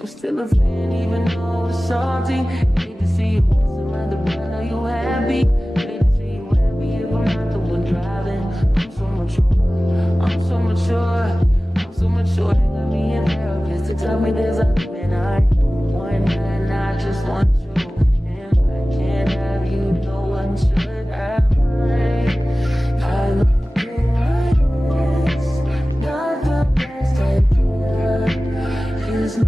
I'm still a fan even though it's salty. Hate to see you messing around the brand, are you happy? Hate to see you happy if I'm not the one driving. I'm so mature, I'm so mature, I'm so mature. They got me a therapist to tell me there's a limit. I one man, I just want you. And if I can't have you, no one should have mine. I love you like this, not the best idea. Here's no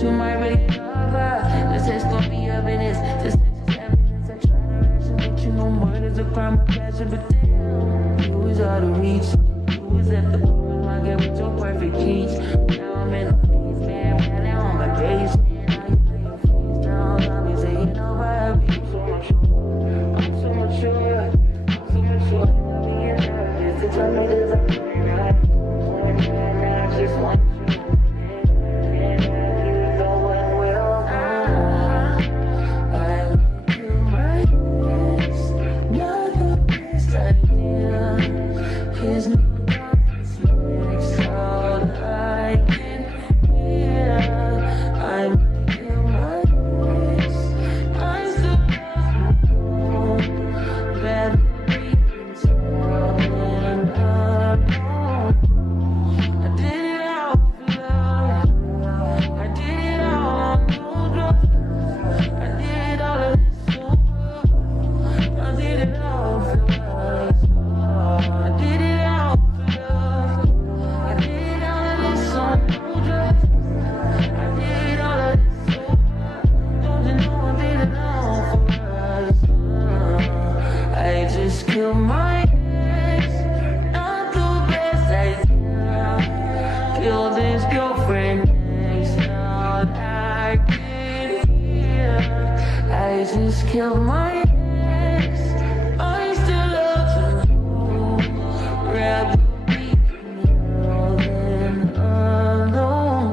you might really love her. This is gonna be evidence. This is evidence. I try to rationate you no murder's a crime of passion, but damn, you was out of reach. You was at the point I get with your perfect keys. Now I'm in a place, man, right now on vacation. Now you play your face down, I'll be saying over me. I'm so mature, I'm so mature. I'll be in there just to tell me there's a plan. I just want you. Kill my ex, not the best idea. Kill this girlfriend next, not acting here. I just killed my ex, I still love you. Rather be more than alone.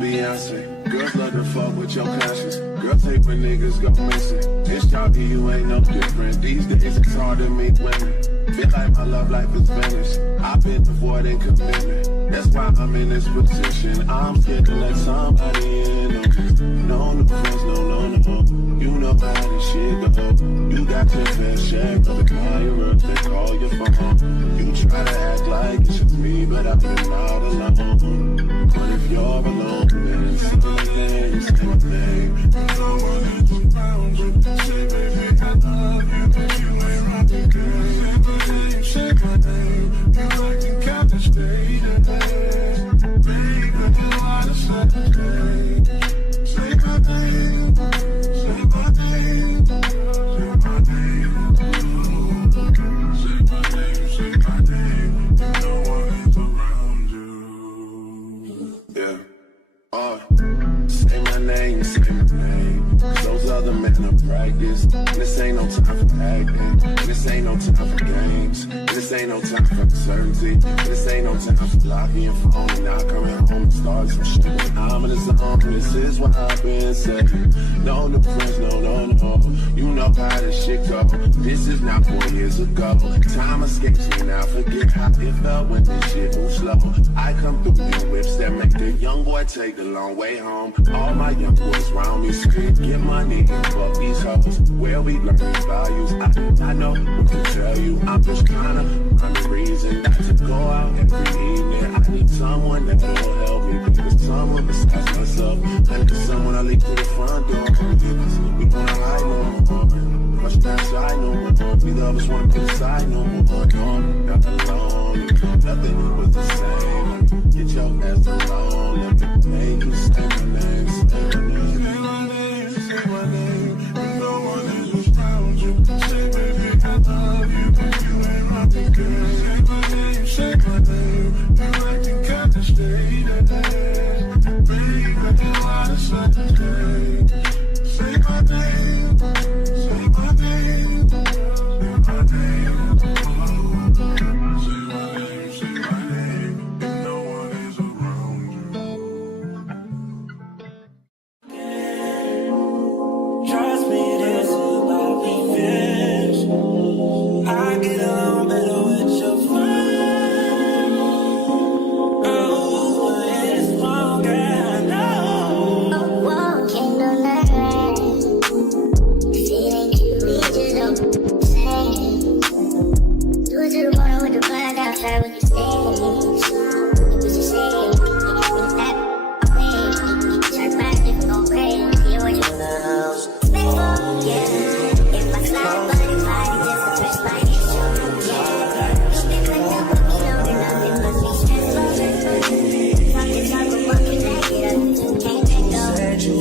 Beyonce, girls love to fuck with your conscience. Girl, take when niggas go missing. This job here, you ain't no different. These days it's hard to meet women. Feel like my love life is finished. I've been avoiding commitment. That's why I'm in this position. I'm scared to let somebody in on this. No new friends, no. You know how this shit go. You got your fair share of the fire up, they call your phone. You try to act like it's just me, but I've been not alone. But if you're alone, then say my name, say my name. Someone is around you. Say, baby, I love you, but you ain't rocking, girl. Say my name, you like to catch a state of day. Baby, you are the Saturday. Say my name, say my name, say my name. Say my name, say my name. No one is around you. Yeah. Say my name, say my name. Those other men are practice. This ain't no time for acting. This ain't no time for games. This ain't no time for uncertainty. This ain't no time for blocking your phone and not coming home and start some shit. When I'm in the zone, this is what I've been saying. No new friends, no. You know how this shit go. This is not 4 years ago. Time escapes me now. Forget how it felt when this shit moves slow. I come through in whips that make the young boy take the long way home. All my young boys round me scream, get money and fuck these hoes. Where we learn these values, I know what to tell you. I'm just trying to find a reason not to go out every evening. I need someone that will help me. Because someone besides myself. I need someone I leave to the front door. We wanna hide no more. Rush outside no more. Neither of us wanna be inside no more. Got alone, nothing was the same. Get your ass alone. Let me make you say my name. Say my name. Say my name. No one is around you. Say baby I love you, but you ain't rocking, girl. Say my name. Say my name. You like to catch a state of day. Baby, you are the Saturday. Say my name. Say my name. Say my name. Say my name. Say my name. No one is around you. Trust me, this is about revenge. I get along better with your friend. Oh, it's wrong, I know. Oh, can't do nothing. If it ain't you, we just don't say. Do it to the bottom with the blind outside when you stay. You was just saying, when you step away, turn back, you can go crazy. Hear what you expect for, yeah. If I slide, but if I just press my issue, yeah. Spend my number, you know that nothing must be stressful. Talk, walking back it up, you can't let go. You said you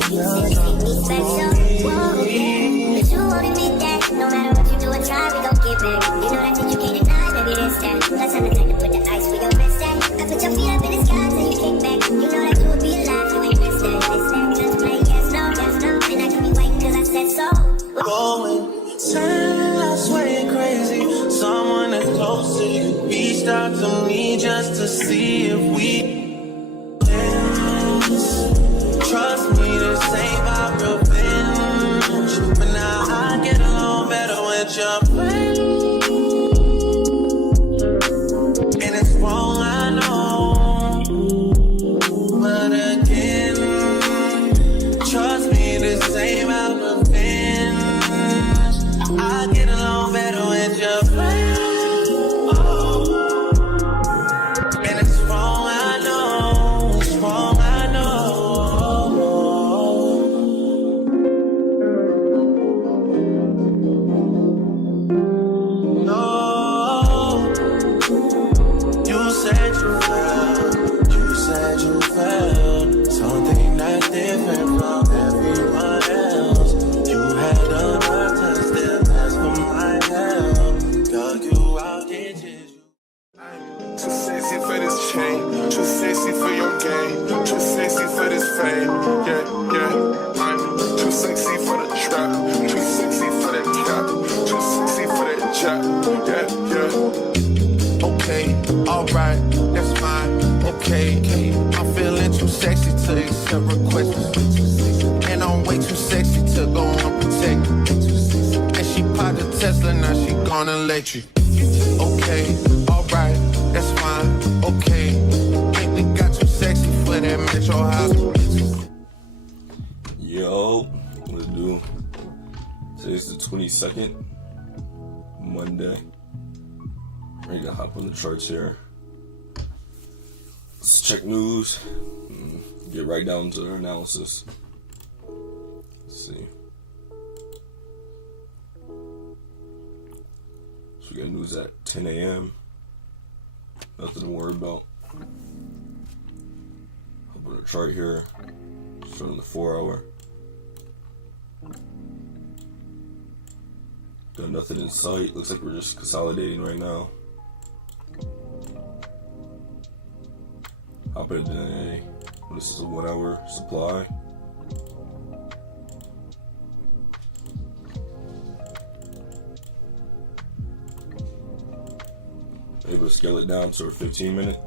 make me special, whoa, yeah. But you won't admit that, no matter what you do, I try, we gon' get back. You know that you can't deny, maybe that's that. That's how the time to put the ice where your wrist at. I put your feet up in the sky till you kick back. You know that you would be alive, you ain't missed that. Just play yes, no, and I can be waiting cause I said so. Going, I swear you're crazy. Someone that's close to you reached out to me just to see if we dance. Trust me, this ain't about revenge. But now I get along better with your friend. And it's wrong, I know. But again, trust me, this ain't about revenge. I get along better with your friend. Oh. And it's wrong, I know. It's wrong, I know. No. You said you felt. You said you felt something that's different from everyone else. You had the nerve to still ask for my help. Dug you out, ditches you. Too sexy for this chain, too sexy for your game, too sexy for this fame. Yeah. I'm too sexy for the trap, too sexy for that cap, too sexy for that jack. Yeah. Okay, alright, that's fine. Okay, I'm feeling too sexy to accept requests. And I'm on electric. Okay, alright, that's fine. Okay, think we got too sexy for that metro house. Yo, what it do? Today's the 22nd, Monday. Ready to hop on the charts here. Let's check news. Get right down to our analysis. Let's see. So we got news at 10 a.m. Nothing to worry about. Hop on the chart here. Start on the 4-hour. Got nothing in sight. Looks like we're just consolidating right now. Hop into a. This is a 1-hour supply. Able to scale it down to a 15-minute.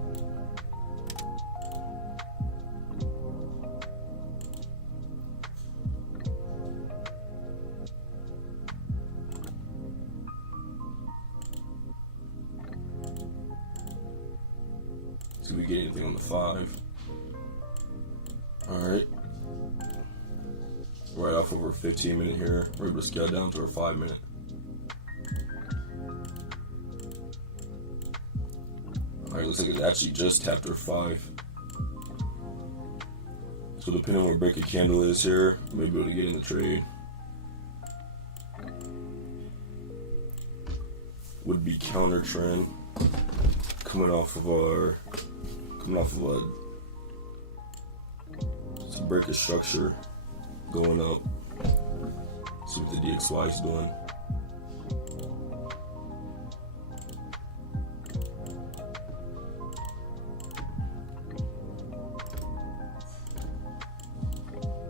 See if we get anything on the 5. Alright. Right off over a 15-minute here. We're able to scale down to our 5-minute. Alright, looks like it actually just tapped our 5. So depending on where break a candle is here, we may be able to get in the trade. Would be counter trend coming off of a break a structure going up. See what the DXY is doing.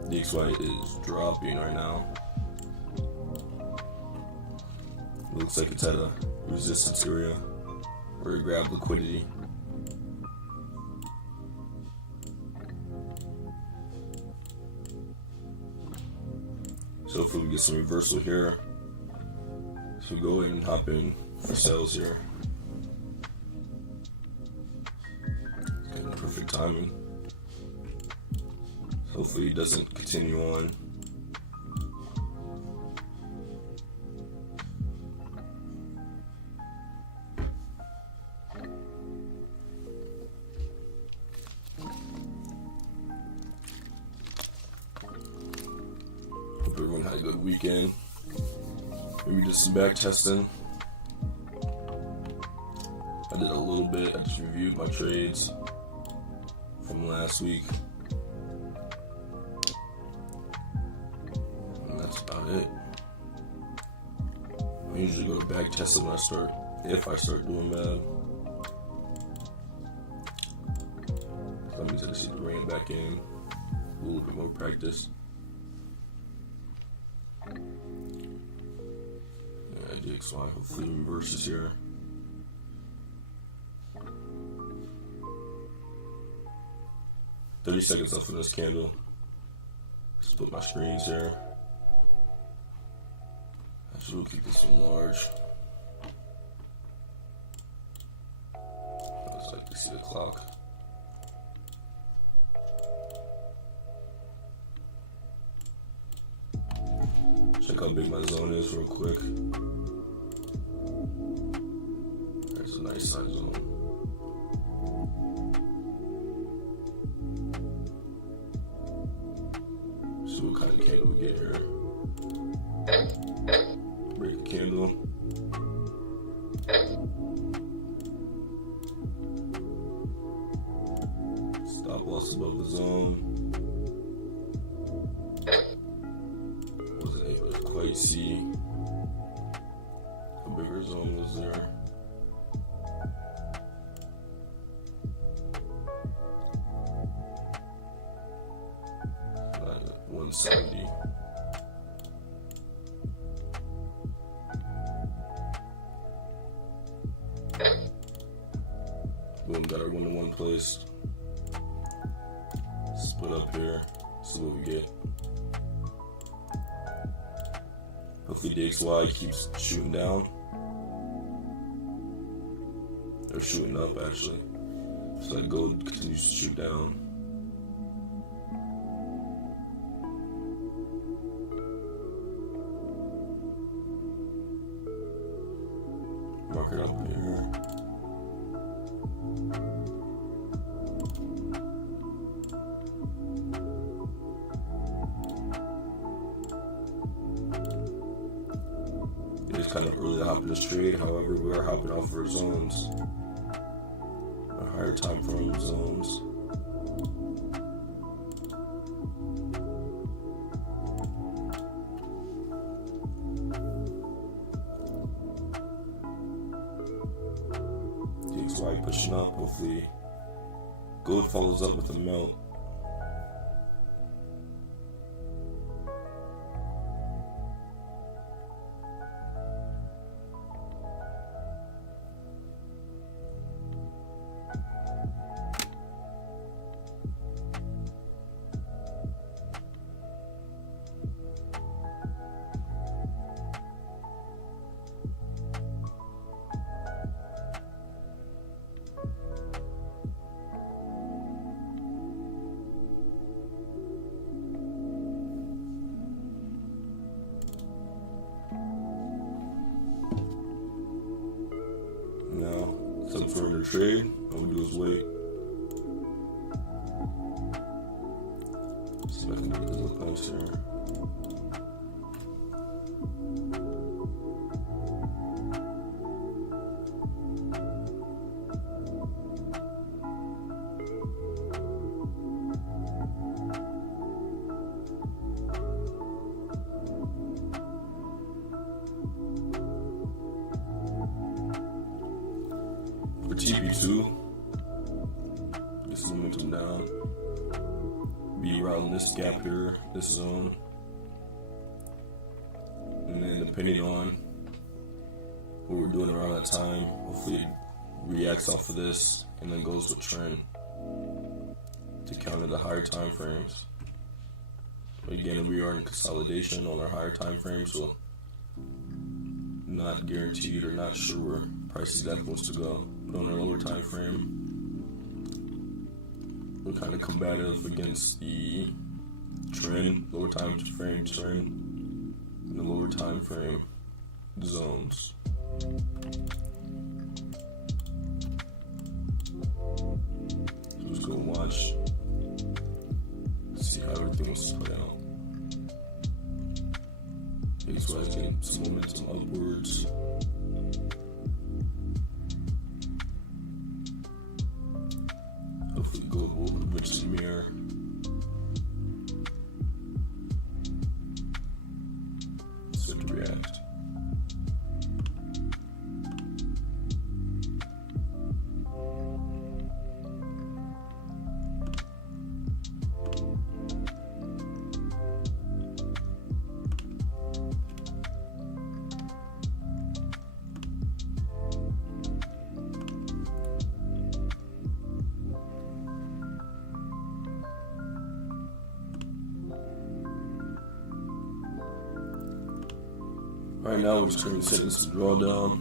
DXY is dropping right now. Looks like it's at a resistance area where it grabbed liquidity. So hopefully we get some reversal here. So we go in and hop in for sales here. Getting perfect timing. So hopefully it doesn't continue on. Hope everyone had a good weekend. Maybe did some back testing. I did a little bit. I just reviewed my trades from last week. And that's about it. I usually go to back testing when if I start doing bad. So that means I just need to rein it back in. A little bit more practice. Yeah, DXY hopefully reverses here. $30 seconds left in this candle. Split my screens here. Actually, we'll keep this one large. I just like to see the clock. Check how big my zone is real quick. There's a nice size zone. See what kind of candle we get here. Break the candle. Stop loss above the zone. Wasn't able to quite see a bigger zone was there. At 170. Boom, got our 1-to-1 placed. Split up here. See what we get. Hopefully DXY keeps shooting down. They're shooting up actually. It's like gold continues to shoot down. Mark it up here. It is kind of early to hop in this trade, however, we are hopping off our zones. Our higher time frame zones. XY pushing up, hopefully gold follows up with a melt. Some further trade, all we do is wait. See if I can make this look nice here. For TP2, this momentum down, be around this gap here, this zone, and then depending on what we're doing around that time, hopefully it reacts off of this and then goes with trend to counter the higher time frames. Again, we are in consolidation on our higher time frames, so not guaranteed or not sure where price exactly wants to go. But on our lower time frame, we're kind of combative against the trend, lower time frame trend, and the lower time frame zones. So let's go watch, see how everything was played out. So I get some momentum upwards. Hopefully gold will eventually mirror. Start to react. Right now, we're just going to set this drawdown.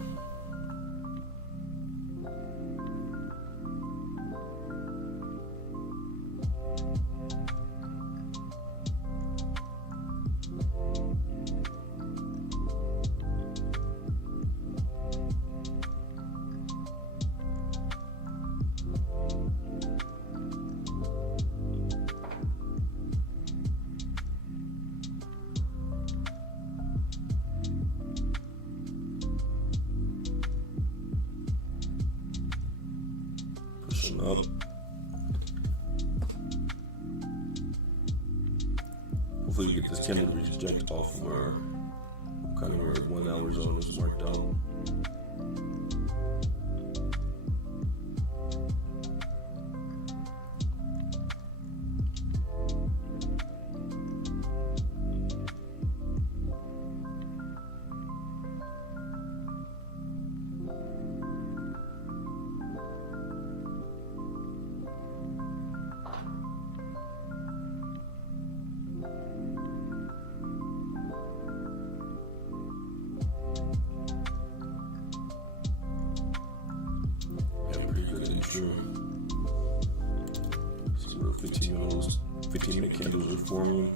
Up. Hopefully we get this candle to reject off of our kind of our 1 hour zone is marked out. 15-minute candles are forming.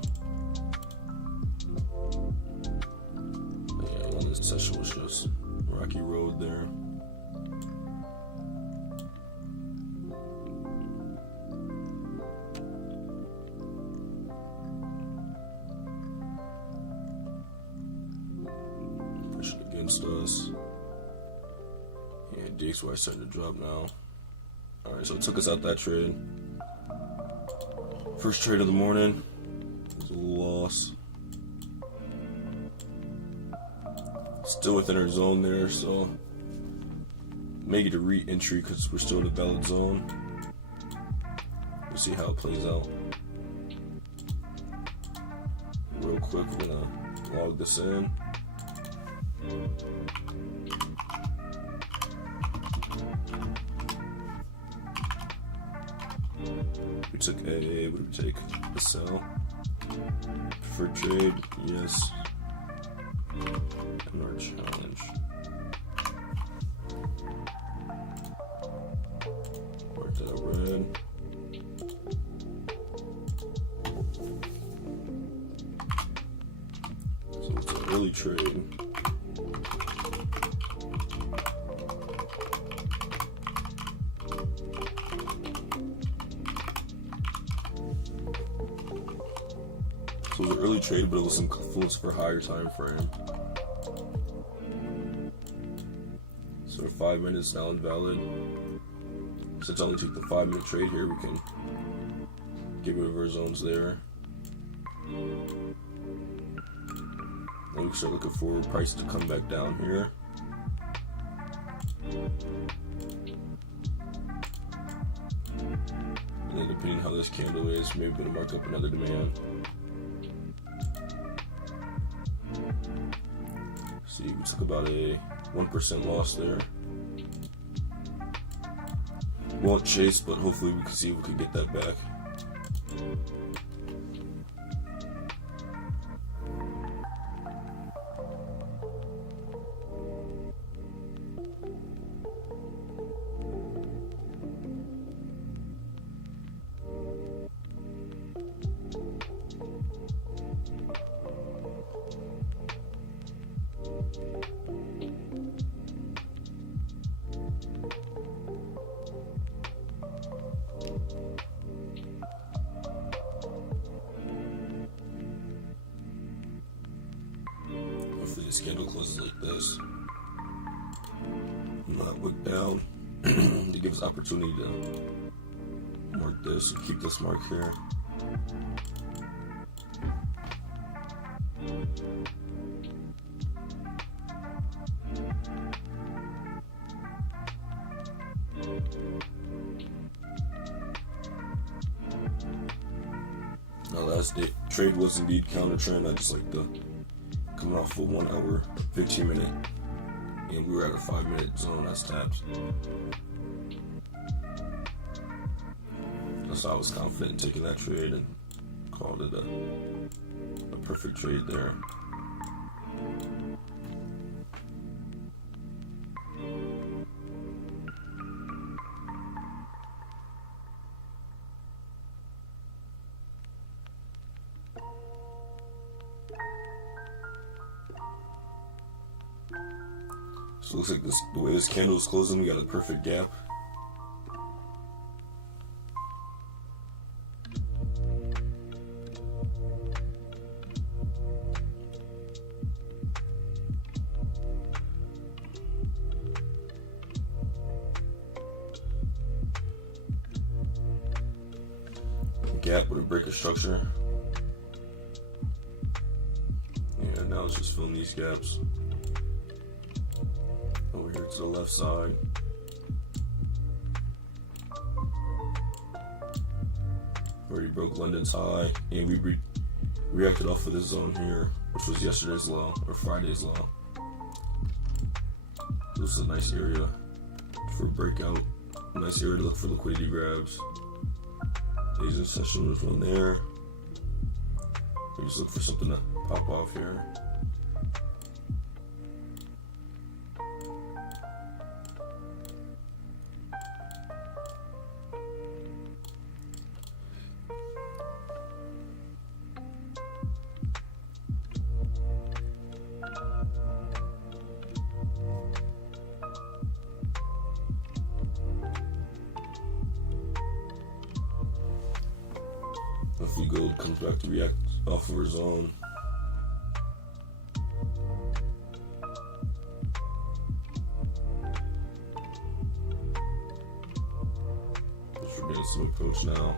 Yeah, well, this session was just rocky road there. Pushing against us. Yeah, DXY starting to drop now. Alright, so it took us out that trade. First trade of the morning was a loss. Still within our zone there, so make it a re-entry because we're still in the valid zone. We'll see how it plays out. Real quick, we're gonna log this in. We took AA, what did we take? A sell. Preferred trade, yes. And our challenge. Mark that out red. So it's an early trade. So it was an early trade, but it was some influence for a higher time frame. So the 5 minutes now invalid. Since I only took the 5-minute trade here, we can get rid of our zones there. Then we can start looking for price to come back down here. And then depending on how this candle is, maybe we're gonna mark up another demand. See, we took about a 1% loss there. Won't chase, but hopefully we can see if we can get that back. Hopefully this candle closes like this. Not wick down to give us opportunity to mark this and keep this mark here. Our last day trade was indeed counter trend. I just like the coming off a 1 hour, 15 minute, and we were at a 5-minute zone that's tapped. So I was confident in taking that trade and called it a perfect trade there. So it looks like this, the way this candle is closing, we got a perfect gap. Gap with a break of structure. Yeah, now it's just filling these gaps. Over here to the left side. Already broke London's high, and we reacted off of this zone here, which was yesterday's low, or Friday's low. This is a nice area for a breakout. A nice area to look for liquidity grabs. Asian session was one there. We just look for something to pop off here. gold comes back to react off of her zone. We're getting some approach now.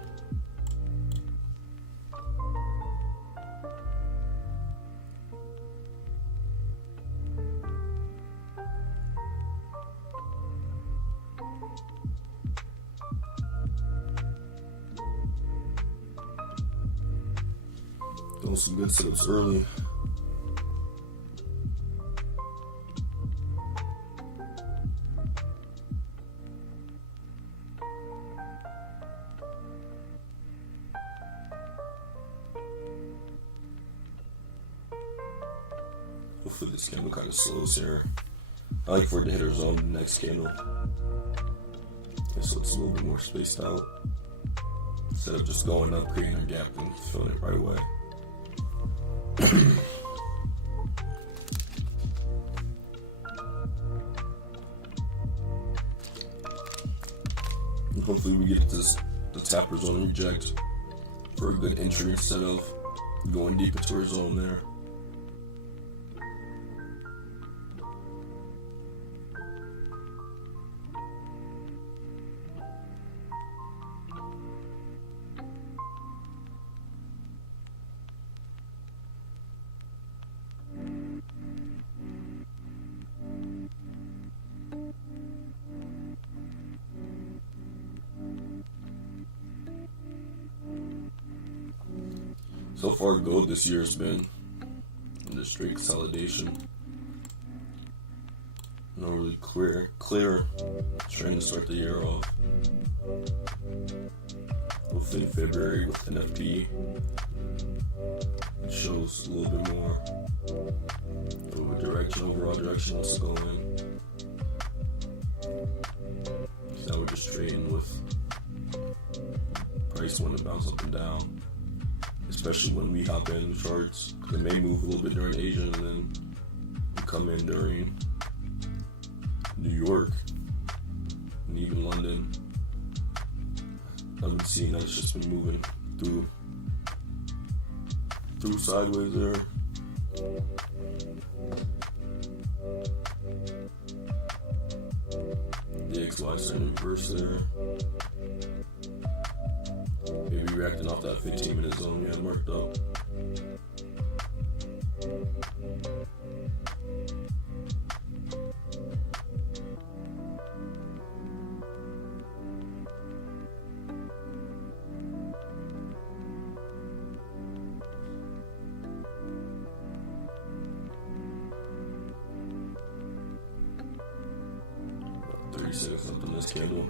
Doing some good setups early. Hopefully this candle kind of slows here. I like for it to hit our zone in the next candle. Okay, so it's a little bit more spaced out. Instead of just going up, creating a gap and filling it right away. And hopefully we get the tapper zone reject for a good entry instead of going deep into our zone there. So far, gold this year has been in the straight consolidation. No really clear trend to start the year off. Hopefully in February with NFP, it shows a little bit more of a direction, overall direction wants to go in. So now we're just trading with price wanting to bounce up and down. Especially when we hop in the charts, it may move a little bit during Asia and then we come in during New York and even London. I've been seeing that it's just been moving through sideways there. The XY starting to reverse there. Maybe reacting off that 15-minute zone we had marked up. About 30 seconds left on this candle.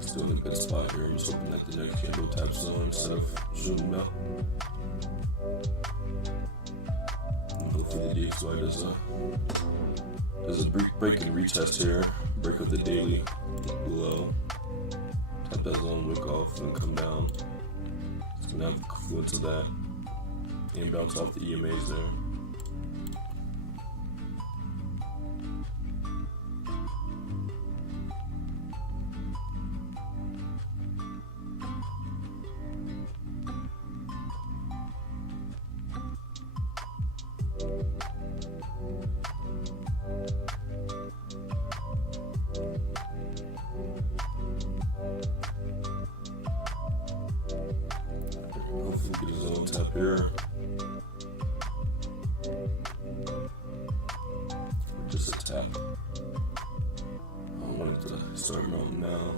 Still in a good spot here. I'm just hoping that the next candle taps zone instead of shooting up. And hopefully the DXY does a break and retest here. Break up the daily below. Tap that zone, wick off, and then come down. It's gonna have the confluence of that and bounce off the EMAs there. Hopefully get his own tap here. Just a tap. I want it to start melting now.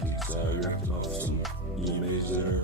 XAU reacting off some EMAs there.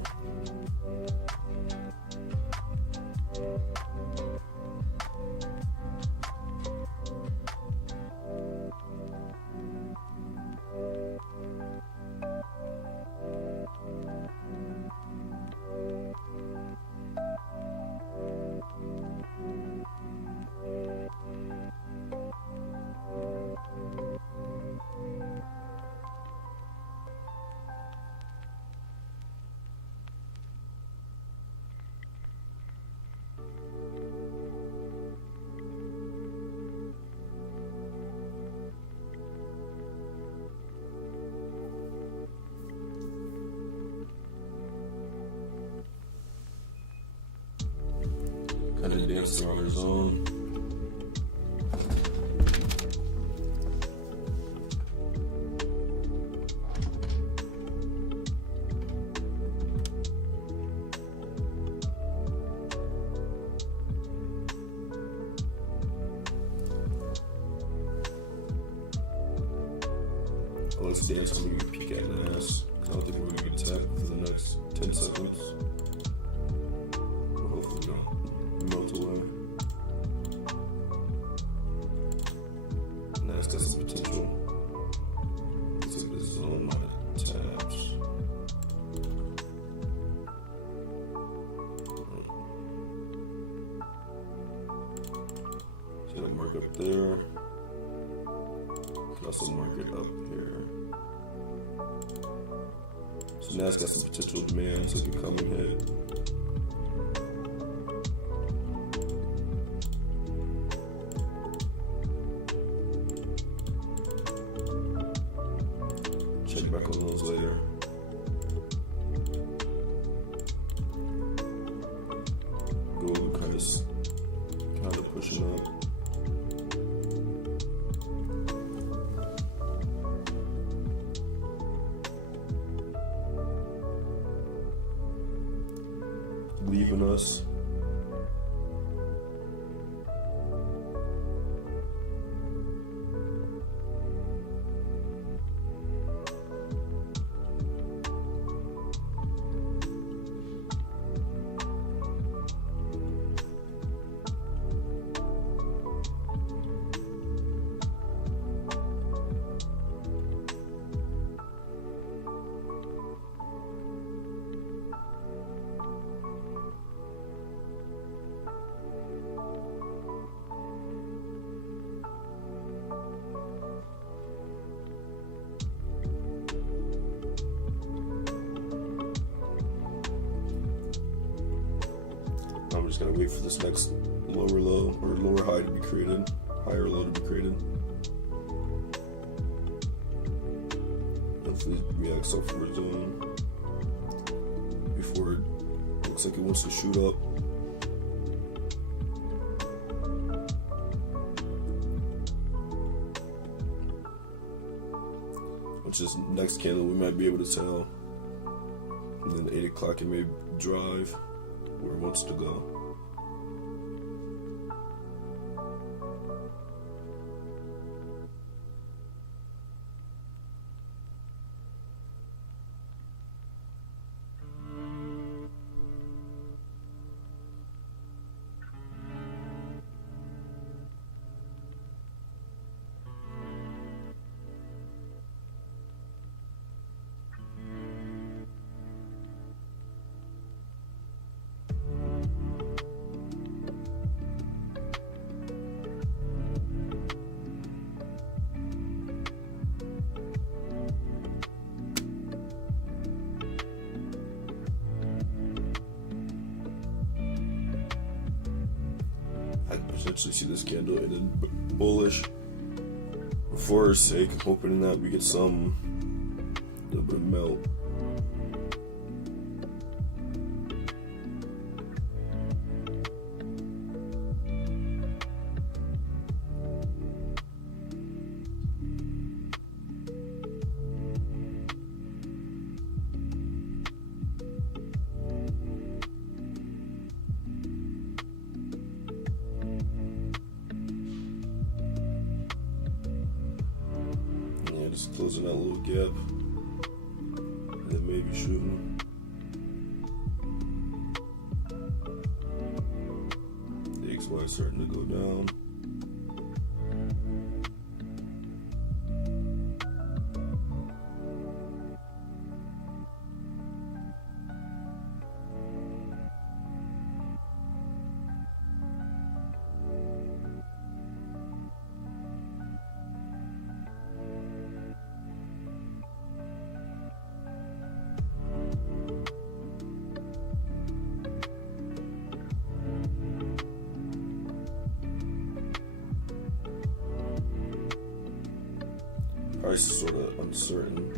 dancing around their zone. Let's dance on me, peek at NAS. I don't think we're gonna get attacked for the next 10 seconds. But hopefully we don't melt away. NAS got some potential. Let's look at the zone amount of tabs. See that mark up there. Can also mark it up here. So now it's got some potential demand, so it can come and hit. Check back on those later. Gold kind of pushing up. Leaving us. I'm just gonna wait for this next lower low or lower high to be created, higher low to be created. Hopefully it reacts off of our zone before it looks like it wants to shoot up. Which is next candle we might be able to tell. And then 8 o'clock it may drive where it wants to go. I potentially see this candle in a bullish. For our sake, hoping that we get some little bit of melt. Just closing that little gap, and then maybe shooting. The XY starting to go down. Price is sort of uncertain.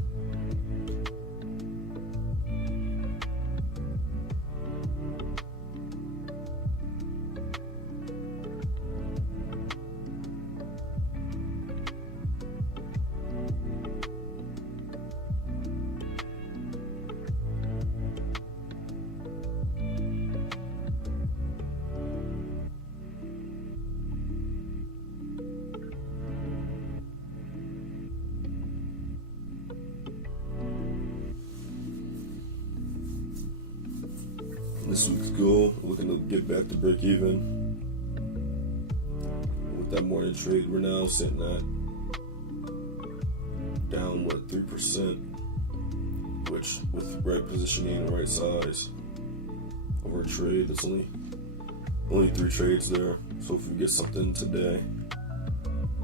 get back to break even. With that morning trade, we're now sitting at down 3%, which with right positioning and right size of our trade, that's only 3 trades there. So if we get something today,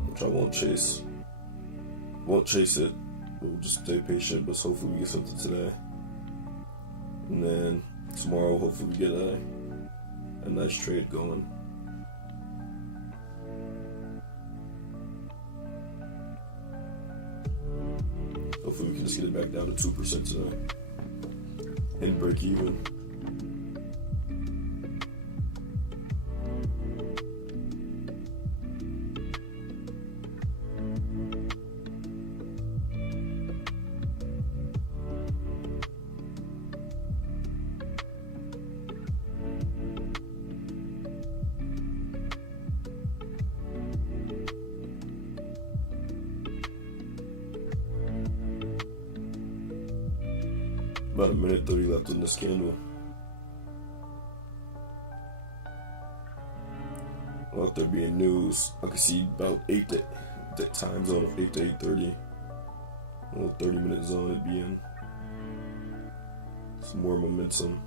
which I won't chase it, we'll just stay patient, but hopefully we get something today, and then tomorrow hopefully we get a nice trade going. Hopefully we can just get it back down to 2% today and break even. About a minute 30 left on this candle. Without there being news, I can see about 8 to the time zone of 8 to 8:30. A little 30-minute zone it'd be in. Some more momentum.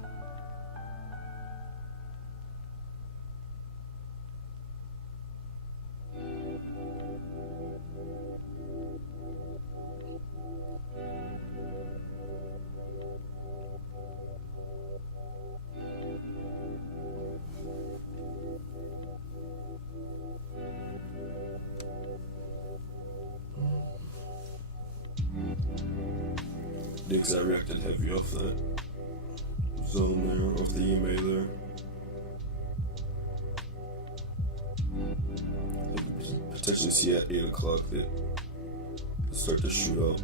The XAU reacted heavy off that zone there, off the EMA there. You can potentially see at 8 o'clock that it'll start to shoot up.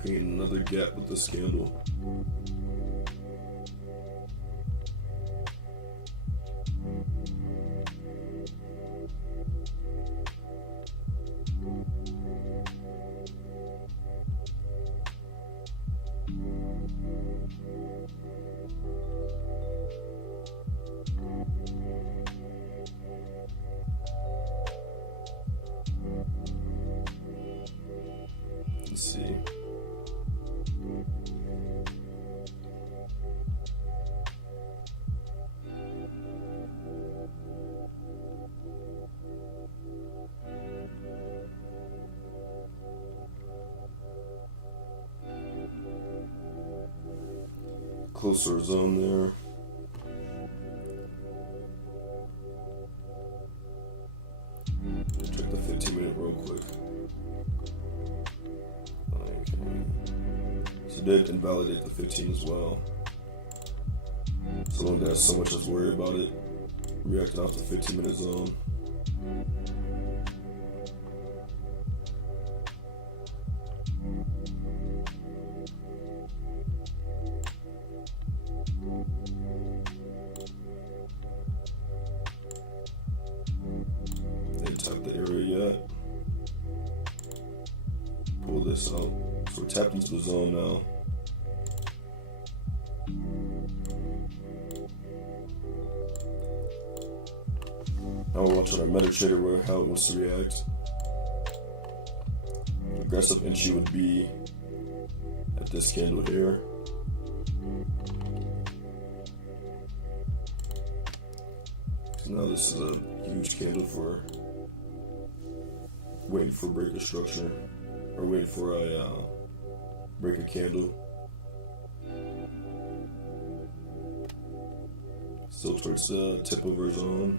Creating another gap with this candle. Let's see. Closer zone there. Check the 15-minute real quick. So it did invalidate the 15 as well. So long as so much as worry about it, reacting off the 15-minute zone. Didn't tap the area yet. Pull this out. So we're tapped into the zone now. Now we're watching our MetaTrader how it wants to react. The aggressive entry would be at this candle here. So now this is a huge candle for waiting for breaker structure, or waiting for a breaker candle. Still towards the tip of our zone.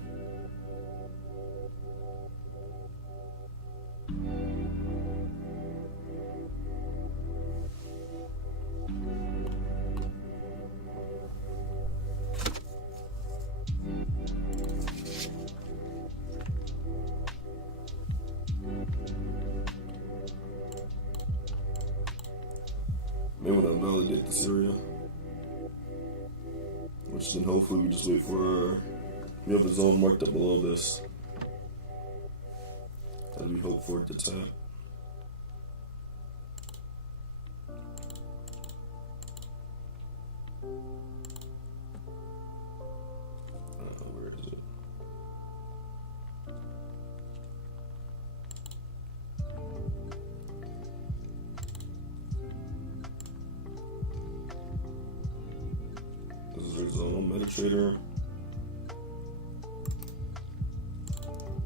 Maybe when I validate this area, which then hopefully we just wait for we have a zone marked up below this that we hope for it to tap. zone on MetaTrader.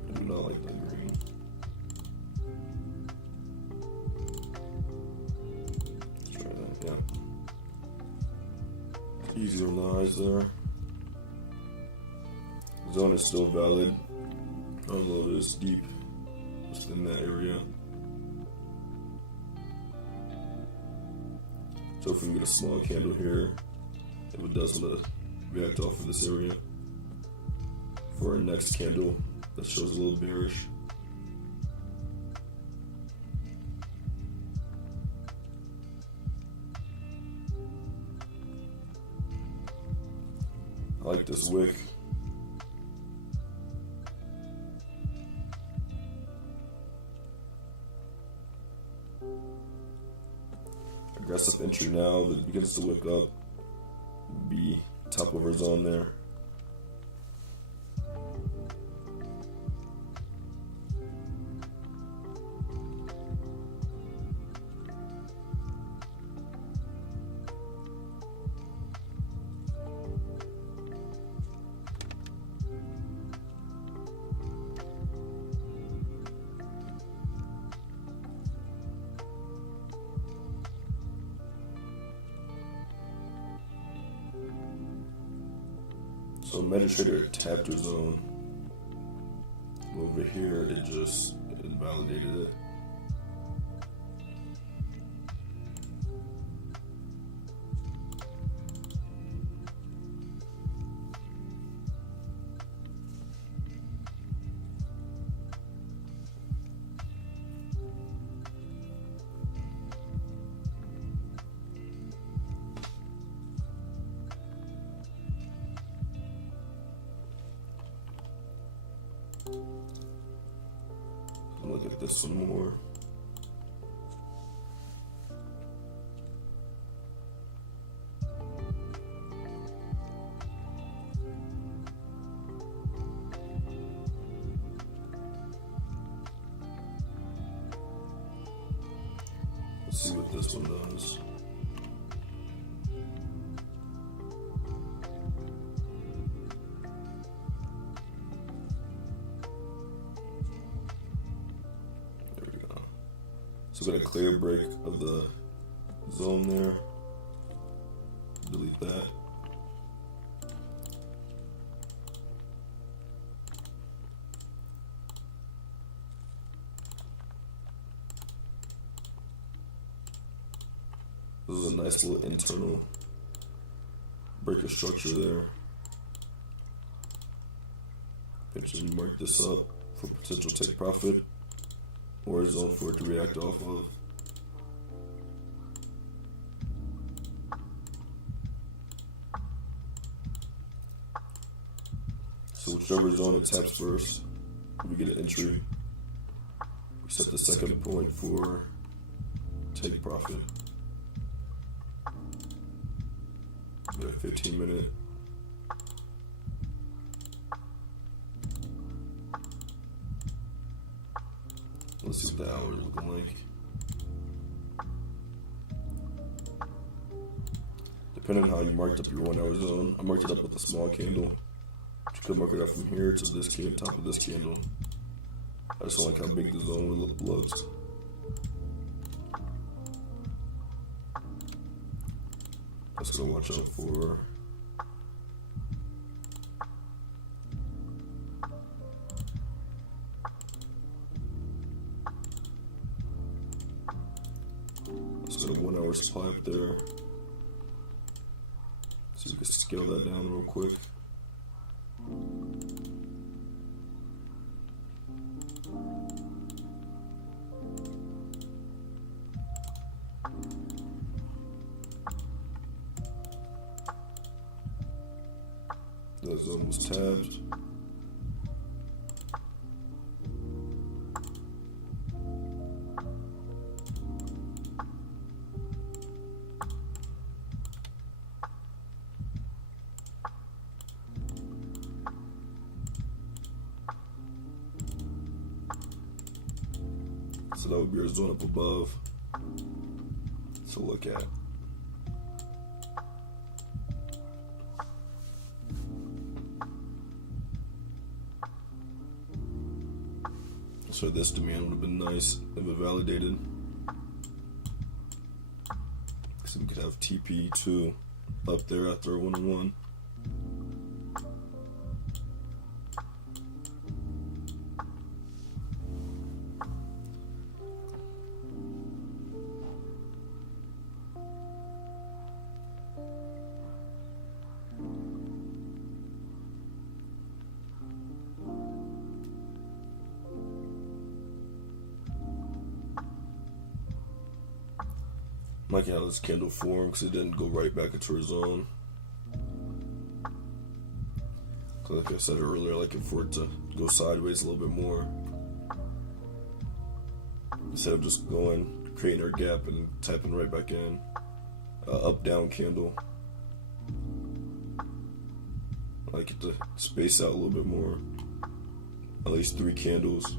I do not like that green. Let's try that, yeah. Easy on the eyes there. Zone is still valid, although it is deep just in that area. So if we can get a small candle here, if it does want to react off of this area for our next candle that shows a little bearish. I like this wick. Aggressive entry now that begins to wick up. Be top of our zone there. So MetaTrader tapped your zone. Over here, it just invalidated it. Look at this one more. Let's see what this one does. So we got a clear break of the zone there. Delete that. This is a nice little internal break of structure there. I should mark this up for potential take profit. Or a zone for it to react off of. So whichever zone it taps first, we get an entry. We set the second point for take profit. We got a 15-minute. Let's see what the hour is looking like. Depending on how you marked up your 1 hour zone, I marked it up with a small candle. You could mark it up from here to this top of this candle. I just don't like how big the zone looks. Just gotta watch out for got a 1 hour supply up there. So we can scale that down real quick. That zone was tabbed. So that would be our zone up above to look at. So this demand would have been nice if it validated. So we could have TP2 up there after a 1-on-1. Like how this candle formed because it didn't go right back into her zone. Like I said earlier, I like it for it to go sideways a little bit more instead of just going, creating our gap and typing right back in. Up down candle. I like it to space out a little bit more. At least 3 candles.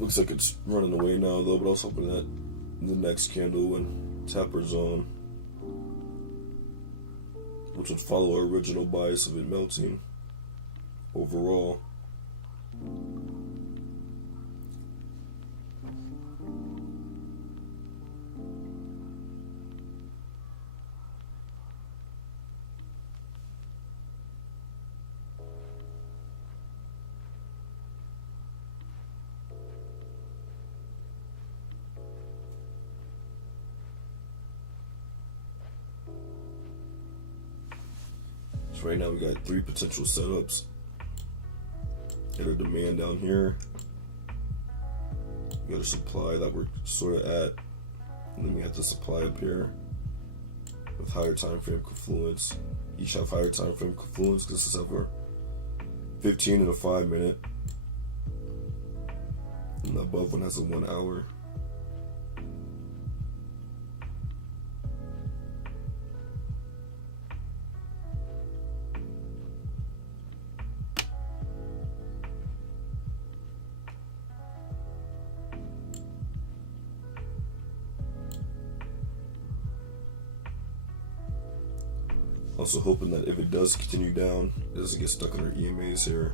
Looks like it's running away now though, but I was hoping that the next candle would tap our zone, which would follow our original bias of it melting overall. So right now we got 3 potential setups. Get our demand down here. We got a supply that we're sort of at, and then we have the supply up here with higher time frame confluence. Each have higher time frame confluence because this is over 15 and a 5 minute, and the above one has a 1 hour. Also hoping that if it does continue down, it doesn't get stuck on our EMAs here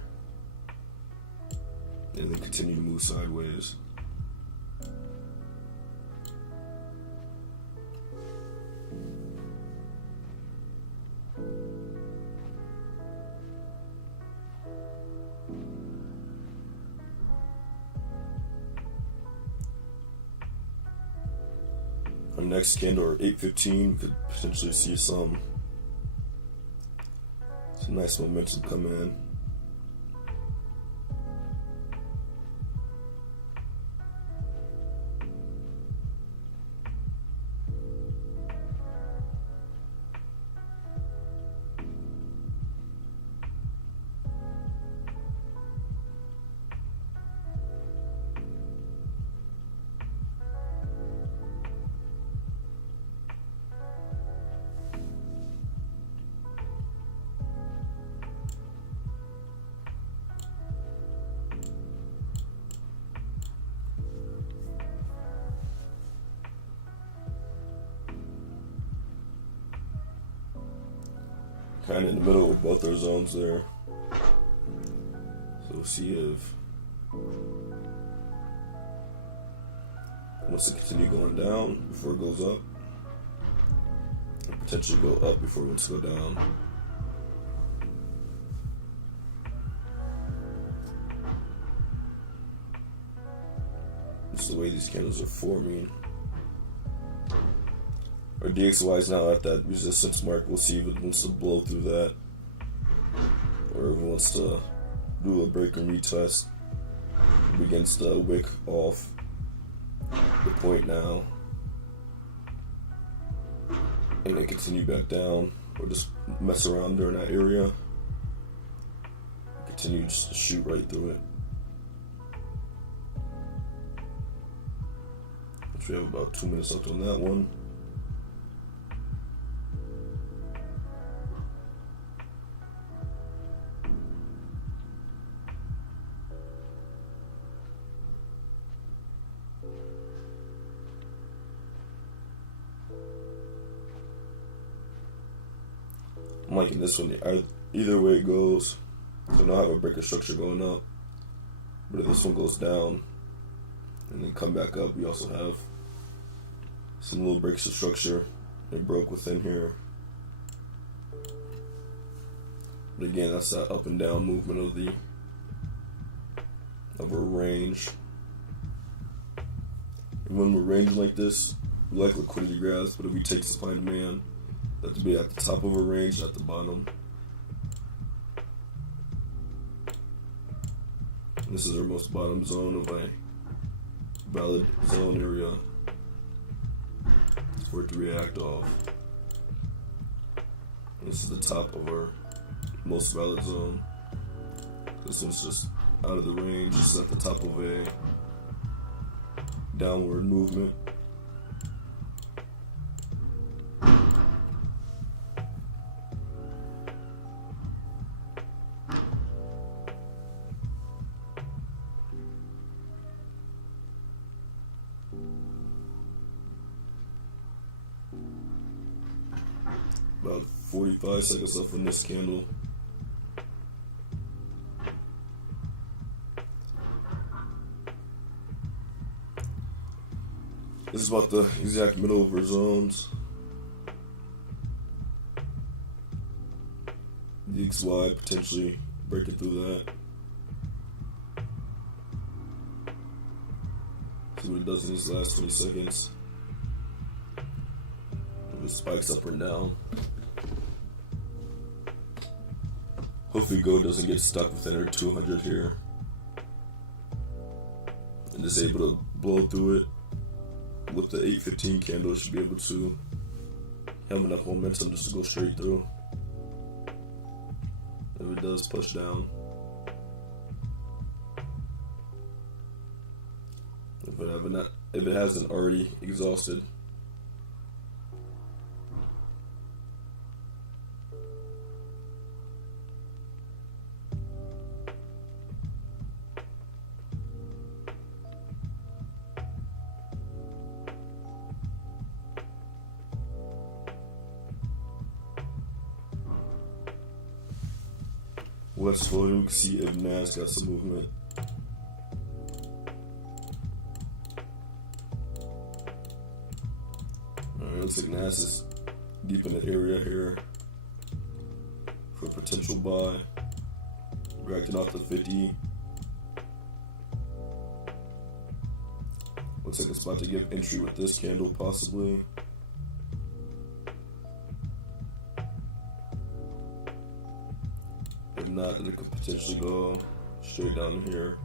and then continue to move sideways. Our next candle, or 8:15, we could potentially see some nice momentum come in. Kind of in the middle of both our zones there. So we'll see if it wants to continue going down before it goes up, and potentially go up before it wants to go down. It's the way these candles are forming. Our DXY is now at that resistance mark. We'll see if it wants to blow through that, or if it wants to do a break and retest. It begins to wick off the point now, and then continue back down, or just mess around during that area. Continue just to shoot right through it. Which we have about 2 minutes left on that one. I'm liking this one. Either way it goes, so now I have a break of structure going up. But if this one goes down and then come back up, we also have some little breaks of structure. It broke within here. But again, that's that up and down movement of our range. And when we're ranging like this, we like liquidity graphs, but if we take supply and demand, they have to be at the top of a range, not the bottom. And this is our most bottom zone of a valid zone area for it to react off. And this is the top of our most valid zone. This one's just out of the range. This is at the top of a downward movement. About 45 seconds left on this candle. This is about the exact middle of our zones. The XY potentially breaking through that. See what it does in these last 20 seconds. If it spikes up and down. Hopefully gold doesn't get stuck within our 200 here. And is able to blow through it. With the 815 candle, it should be able to have enough momentum just to go straight through. If it does push down. If it hasn't already exhausted. Let's float. We can see if Nas got some movement. Alright, looks like Nas is deep in the area here for potential buy. Reacting off the 50. Looks like it's about to give entry with this candle, possibly. If not, then it could potentially go straight down here.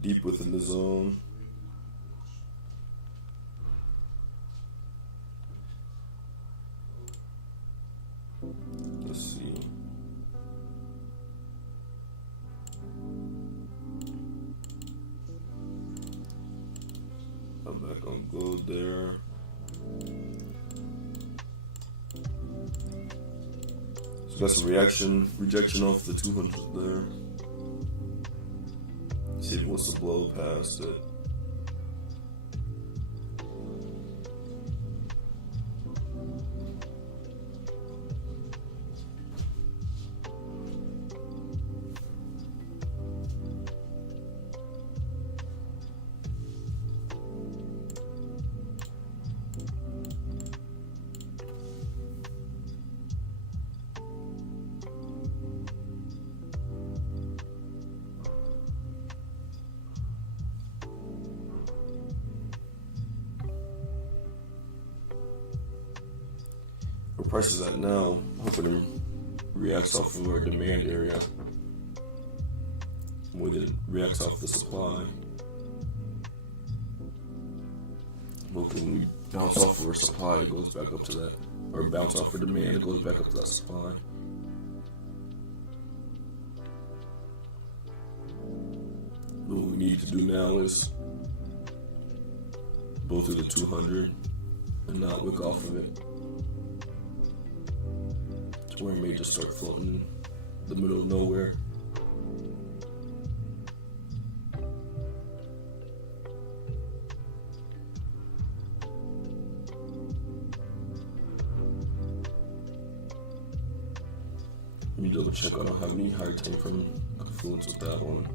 Deep within the zone. Let's see. I'm back on gold there. So got some rejection off the 200 there. See if it wants to blow past it. Where price is at now, hoping it reacts off of our demand area more than it reacts off the supply. Hoping we bounce off of our supply, it goes back up to that, or bounce off our demand, it goes back up to that supply. But what we need to do now is go through the 200 and not wick off of it. Where it may just start floating in the middle of nowhere. Let me double check. I don't have any higher time frame confluence with that one.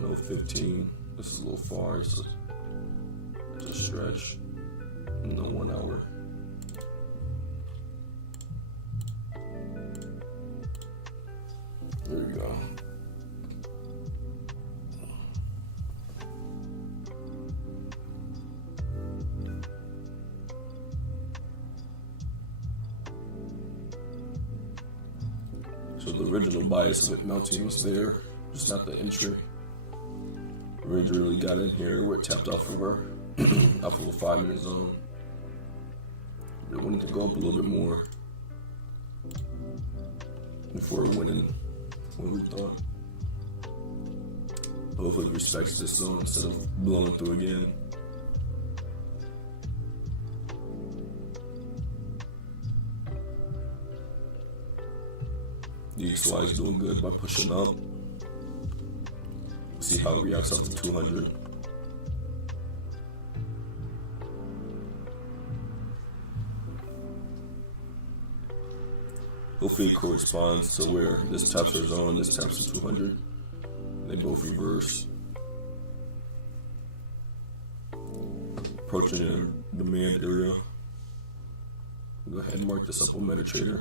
No 15. This is a little far. It's a stretch. No 1 hour. There you go. So the original bias of it melting was there, just not the entry. Ridge really got in here where it tapped off of a 5-minute zone. It wanted to go up a little bit more before winning what we thought. Hopefully it respects this zone instead of blowing through again. The XY is doing good by pushing up. See how it reacts off to 200. Hopefully it corresponds to where this taps our zone, this taps to 200. They both reverse. Approaching the demand area. Go ahead and mark this up on MetaTrader.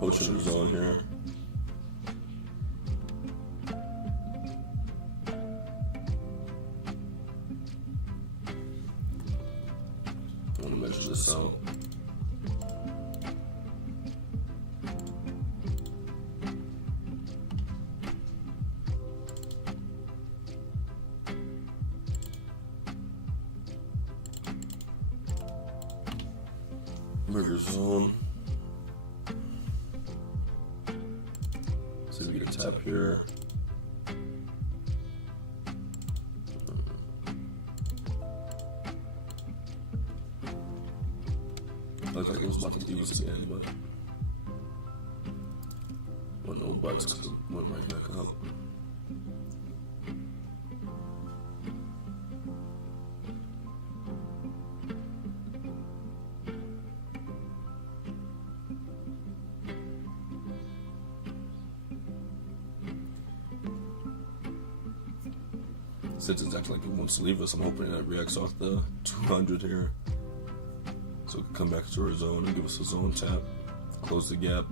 Approaching the zone here. I want to measure this out. Measure zone. So we get a tap here. Looks like it was about to leave us again, but well, no buts because it went right back up. Since it's acting like it wants to leave us, I'm hoping that it reacts off the 200 here. So it can come back to our zone and give us a zone tap, close the gap.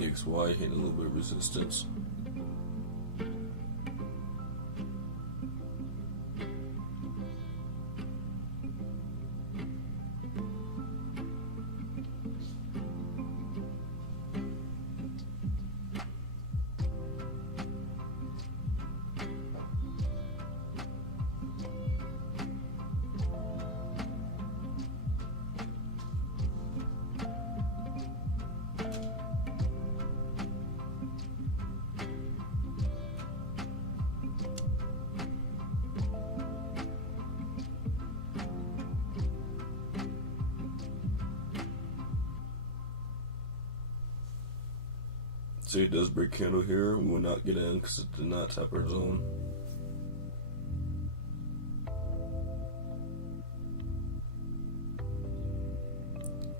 XY hitting a little bit of resistance. Say it does break candle here, we will not get in because it did not tap our zone.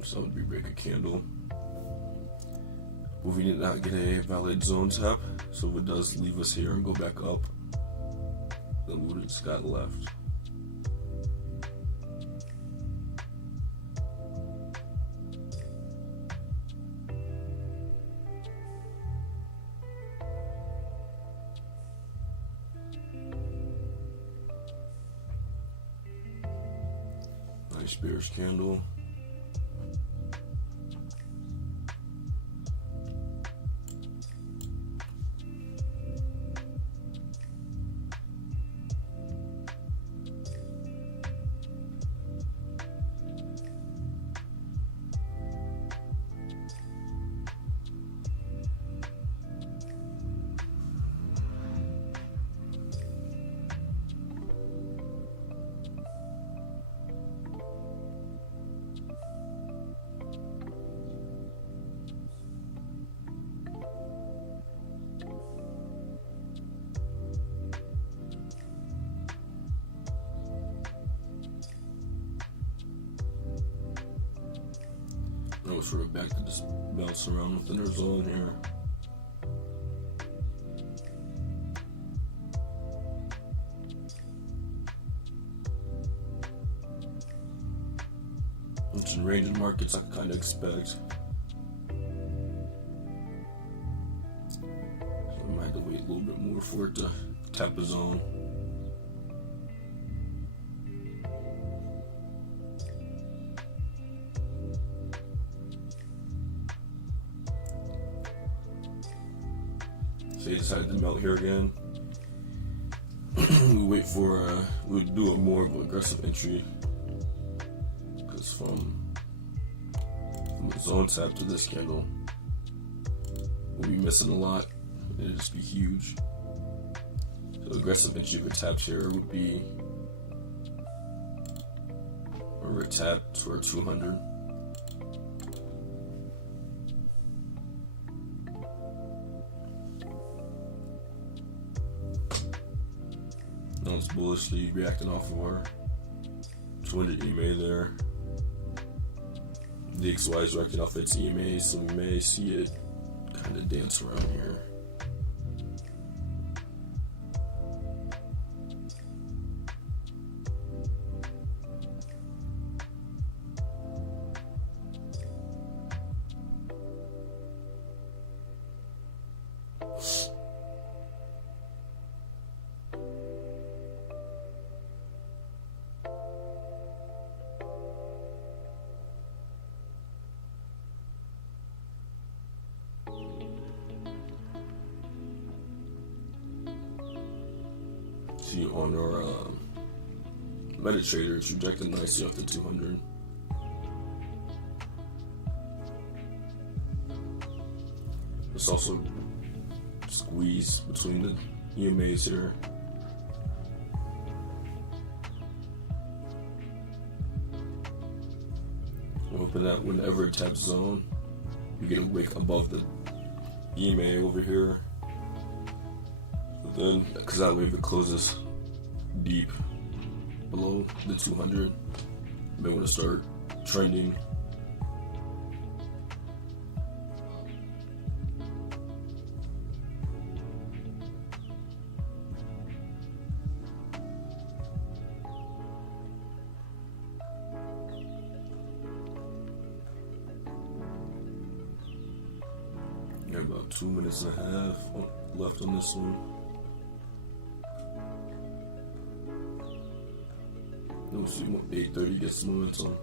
So that would be break a candle. But we did not get a valid zone tap, so if it does leave us here and go back up, then we just got left. Nice bearish candle. Now we're sort of back to just bounce around within our zone here. Which in range of markets I kind of expect. So I might have to wait a little bit more for it to tap a zone. So they decided to melt here again. We wait for, we do a more of an aggressive entry. Because from the zone tap to this candle, we'll be missing a lot. It'll just be huge. So aggressive entry if it taps here would be, or it tapped toward 200. Now it's bullishly reacting off of our 200 EMA there. The XY is reacting off its EMA, so we may see it kind of dance around here. See on our MetaTrader, it's rejected nicely off the 200. It's also squeezed between the EMAs here. I'm hoping that whenever it taps zone, you get a wick above the EMA over here. But then, because that way if it closes deep below the 200, you may want to start trending. Got about 2 minutes and a half left on this one. We'll see what 8:30 gets momentum.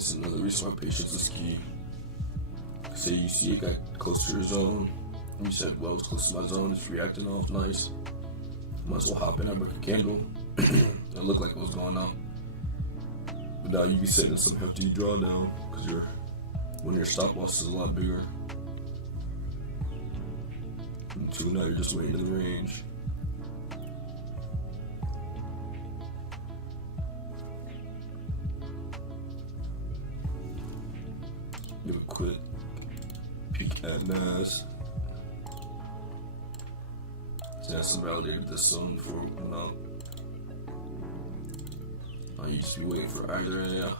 This is another reason why patience is key. Say you see it got close to your zone, and you said, well, it's close to my zone, it's reacting off nice. Might as well hop in, I break a candle. It looked like it was going up. But now you be setting some hefty drawdown, because when your stop loss is a lot bigger. And two, now you're just waiting in the range. Give a quick peek at NAS. NAS validated this zone before it went up. I used to be waiting for either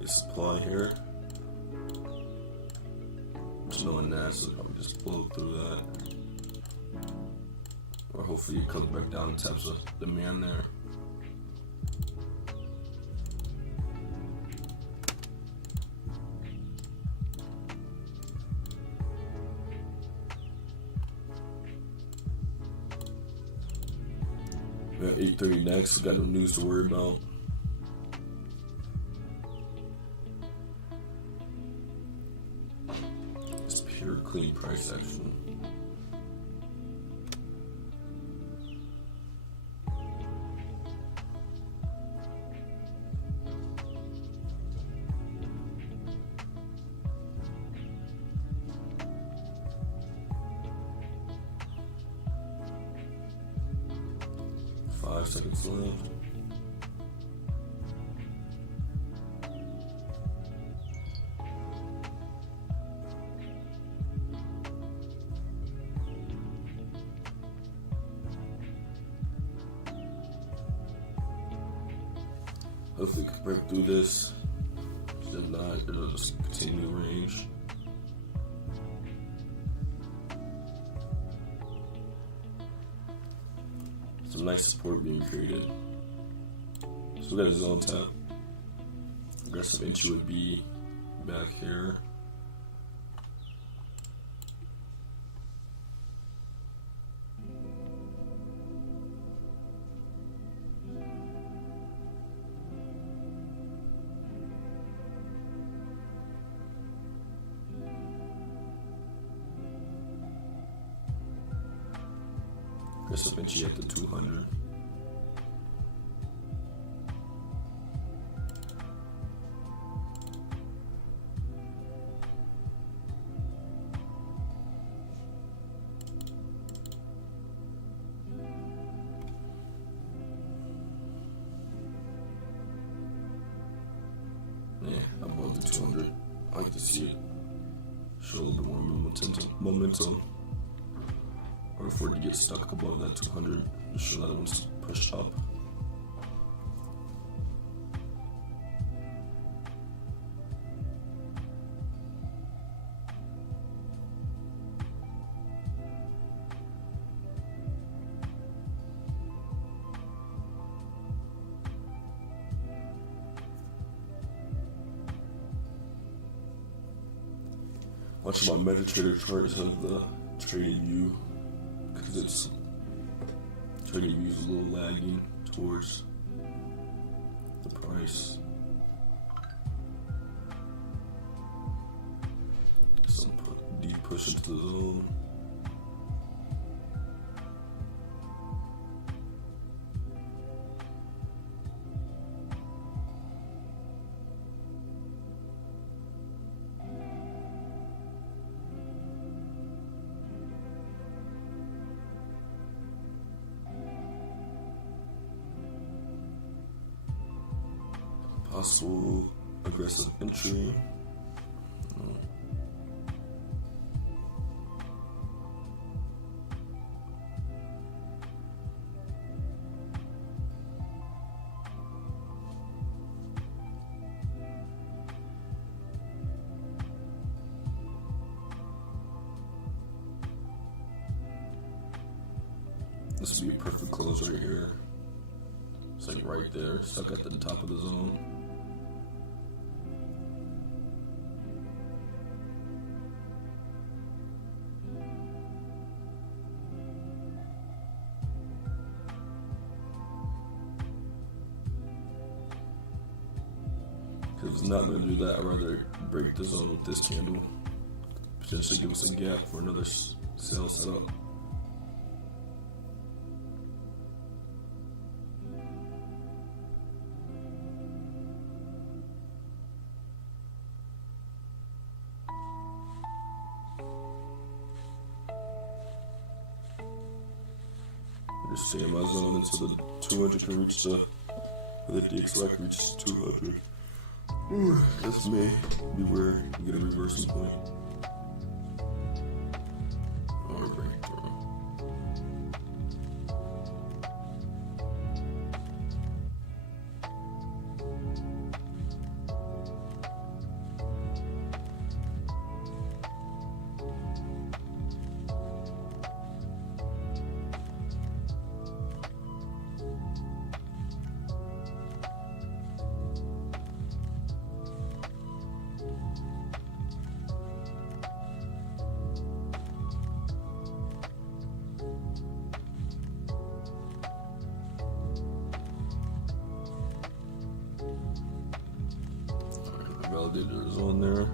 a supply here. Just knowing NAS will probably just blow through that. Or hopefully it comes back down and taps the demand there. We got 8:30 next. We got no news to worry about. It's pure clean price action. Seconds left. Hopefully we can break through this. If not, it'll just continue the range. Some nice support being created. So we got a zone tap. Aggressive entry would be back here. Aggressive entry at the 200. Yeah, above the 200. I like to see it show a little bit more momentum. Or for it to get stuck above that 200, to show that it wants to push up. Watch my MetaTrader chart has the trading view. Because it's trading view is a little lagging towards the price. Some deep push into the zone. Possible aggressive entry. This would be a perfect close right here. It's like right there, stuck at the top of the zone. it's not going to do that, I'd rather break the zone with this candle. Potentially give us a gap for another sell setup. Just stay in my zone until the 200 can reach the DXY can reach 200. This may be where we get a reversal point. Or breakthrough. Validator is on there.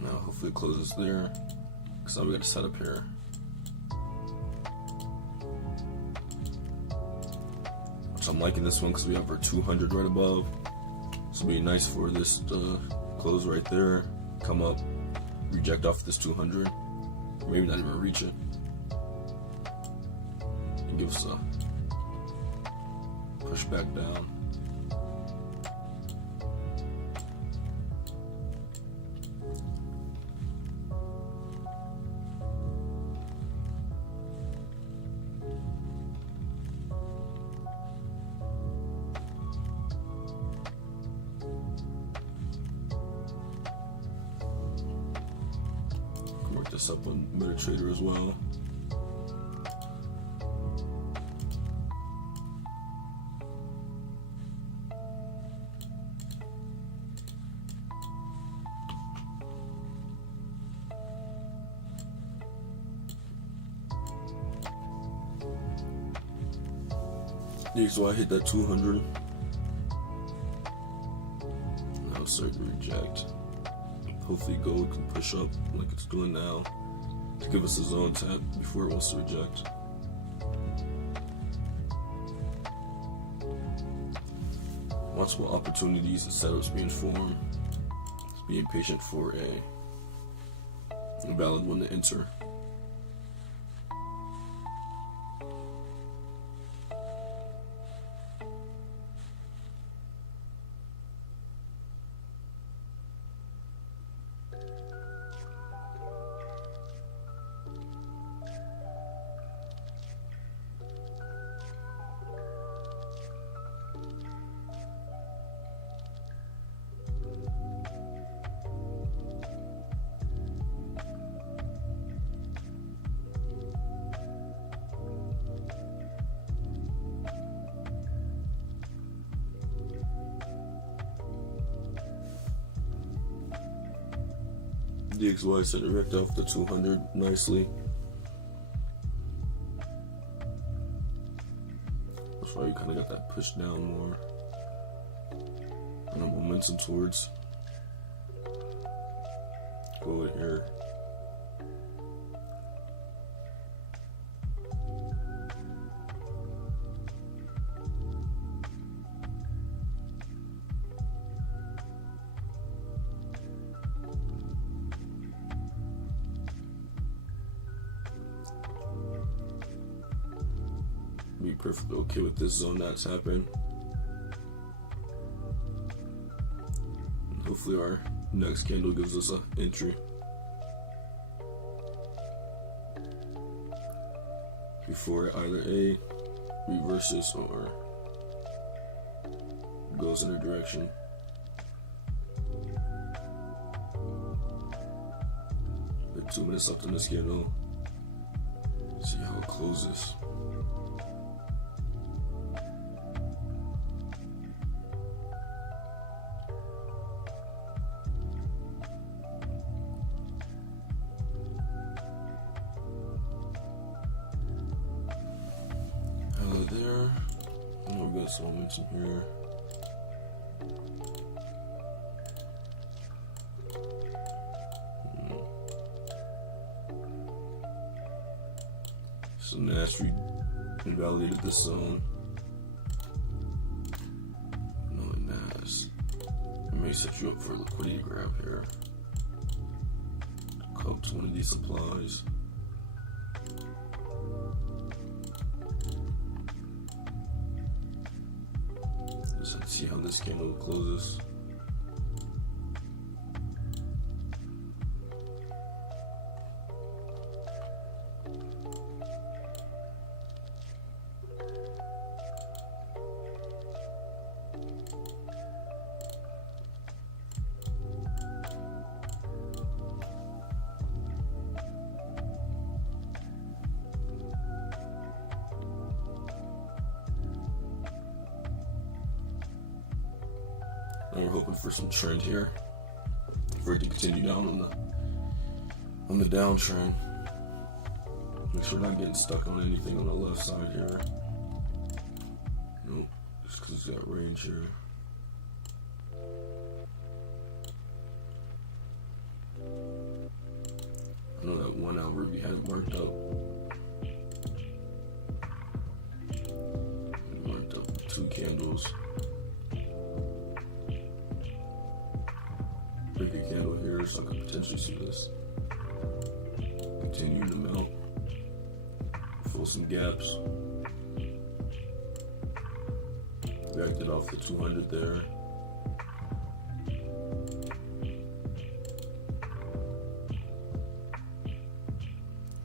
Now hopefully it closes there, because now we got to set up here. Which I'm liking this one because we have our 200 right above. So it'll be nice for this to close right there, come up, reject off this 200, or maybe not even reach it. Give us a push back down. Can work this up on MetaTrader as well. Yeah, so I hit that 200. Now it's starting to reject. Hopefully gold can push up like it's doing now to give us a zone tap before it wants to reject. Multiple opportunities and setups being formed. Just being patient for a valid one to enter. DXY set direct off the 200 nicely. That's why you kind of got that push down more. And a momentum towards gold here. Be perfectly okay with this zone that's happening. And hopefully our next candle gives us an entry before it either A, reverses or goes in a direction. With 2 minutes left on this candle. See how it closes. some momentum here. So Nash invalidated this zone. Knowing Nash, it may set you up for a liquidity grab here. Come to one of these supplies. Let's see how this candle closes. And we're hoping for some trend here, for it to continue down on the downtrend. Make sure we're not getting stuck on anything on the left side here. Nope, just because it's got range here. I know that 1 hour we had it marked up. We marked up 2 candles. Break a candle here, so I could potentially see this continuing to melt, fill some gaps. Reacted off the 200 there.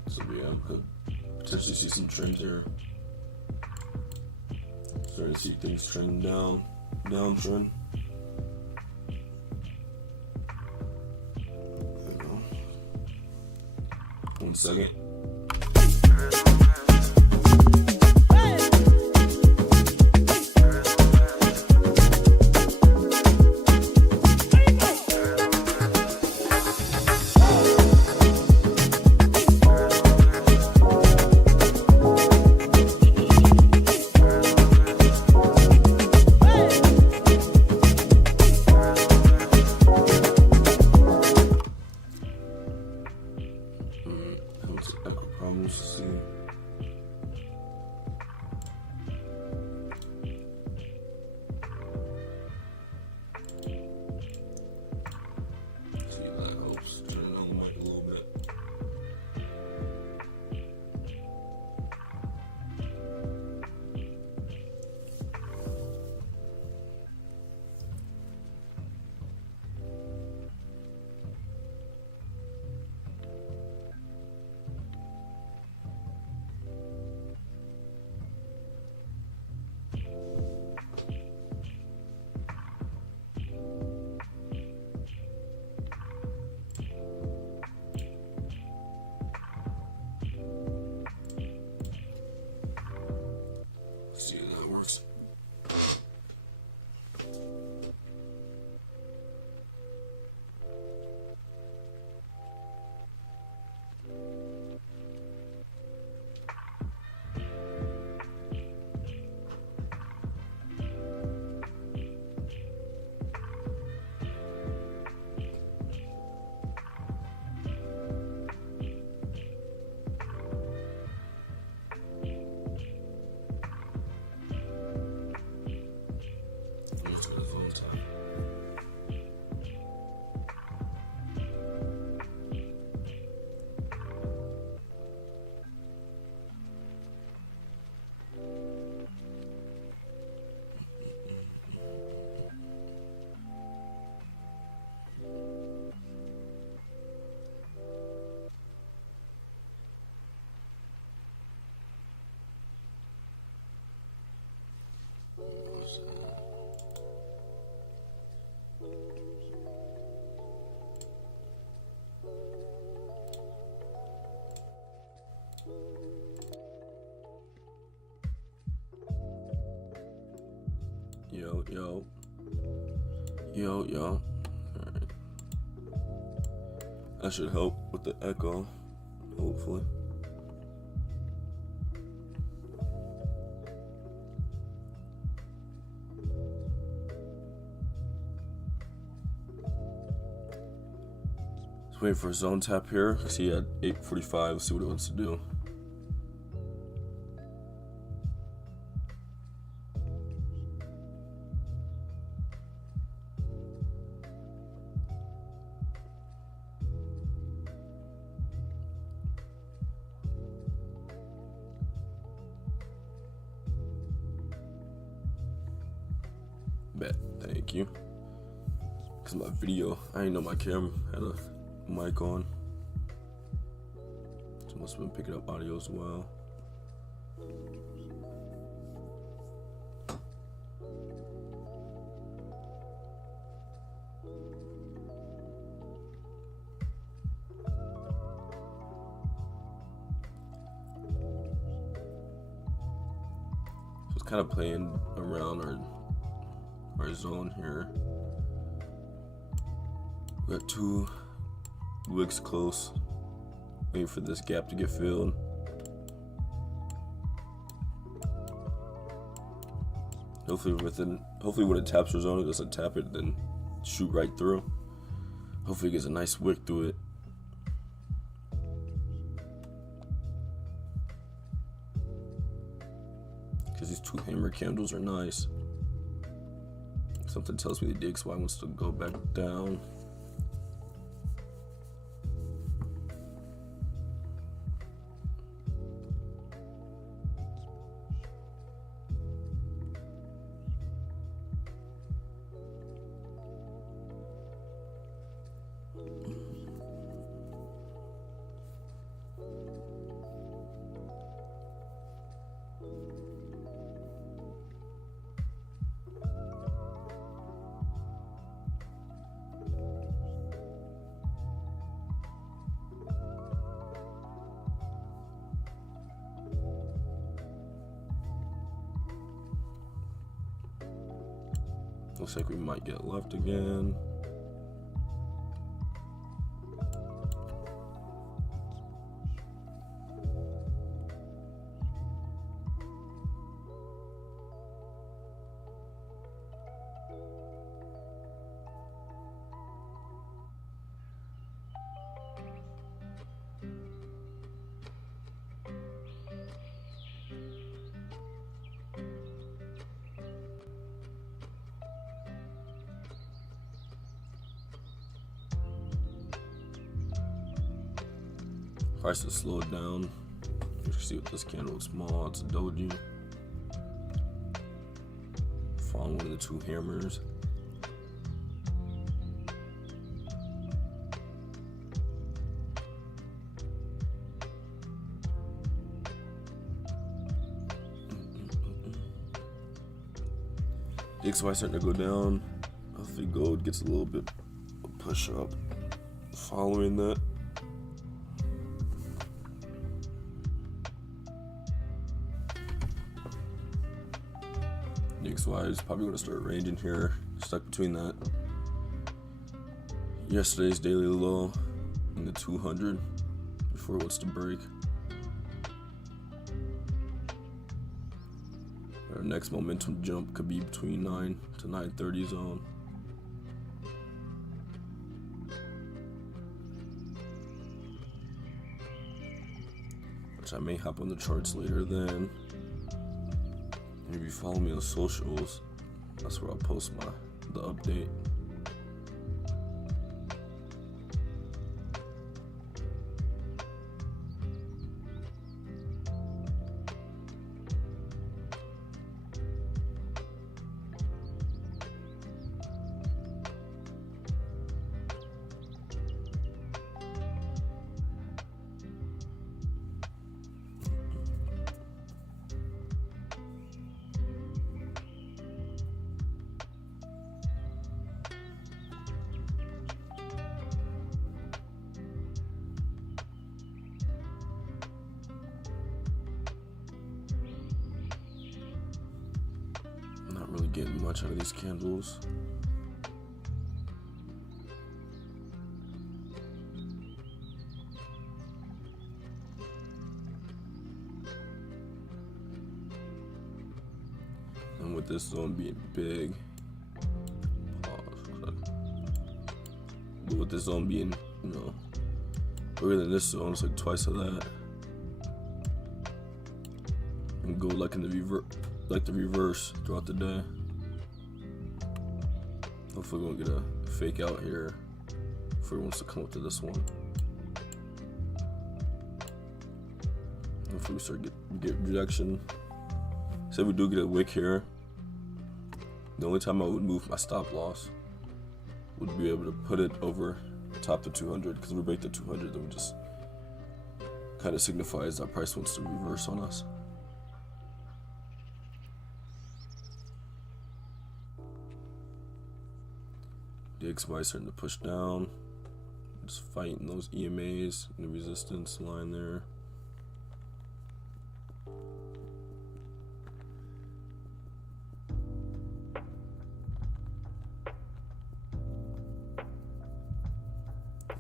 So yeah, I could potentially see some trend here. Starting to see things trending down, downtrend. 1 second. Echo problems to see. See if that helps. Turn it on the mic a little bit. See if that works. Yo. Alright. That should help with the echo, hopefully. Waiting for a zone tap here. See at 8:45. Let's see what it wants to do. Bet. Thank you. Cause my video, I didn't know my camera had a mic on. So must have been picking up audio as well. So it's kind of playing around our zone here. We got 2 wicks close, waiting for this gap to get filled. Hopefully when it taps our zone, it doesn't tap it, then shoot right through. Hopefully it gets a nice wick through it. Because these 2 hammer candles are nice. Something tells me the DXY wants to go back down. Looks like we might get left again. Price has slowed down. You can see with this candle, it's small, it's a doji. Following the 2 hammers. XY starting to go down. Hopefully gold gets a little bit of push up following that. XY is probably going to start ranging here, stuck between that yesterday's daily low and the 200 before it wants to break. Our next momentum jump could be between 9 to 930 zone. Which I may hop on the charts later then. If you follow me on socials, that's where I'll post the update. Really getting much out of these candles. And with this zone being big, pause. But with this zone being, bigger than this zone. It's like twice of that. And go like in the reverse throughout the day. Hopefully we'll get a fake out here before he wants to come up to this one. Hopefully we start get rejection. Say we do get a wick here. The only time I would move my stop loss would be able to put it over top the 200, because if we break the 200, then we just kind of signifies that price wants to reverse on us. The XY starting to push down, just fighting those EMAs and the resistance line there.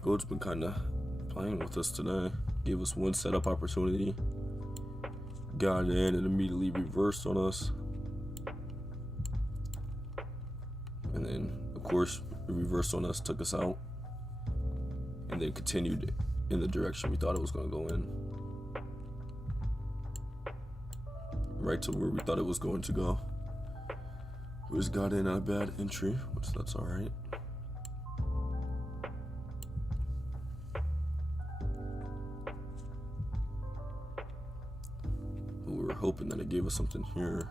Gold's been kind of playing with us today. Gave us one setup opportunity, got in and immediately reversed on us, and then of course it reversed on us, took us out, and then continued in the direction we thought it was going to go in, right to where we thought it was going to go. We just got in on a bad entry, which that's all right. We were hoping that it gave us something here.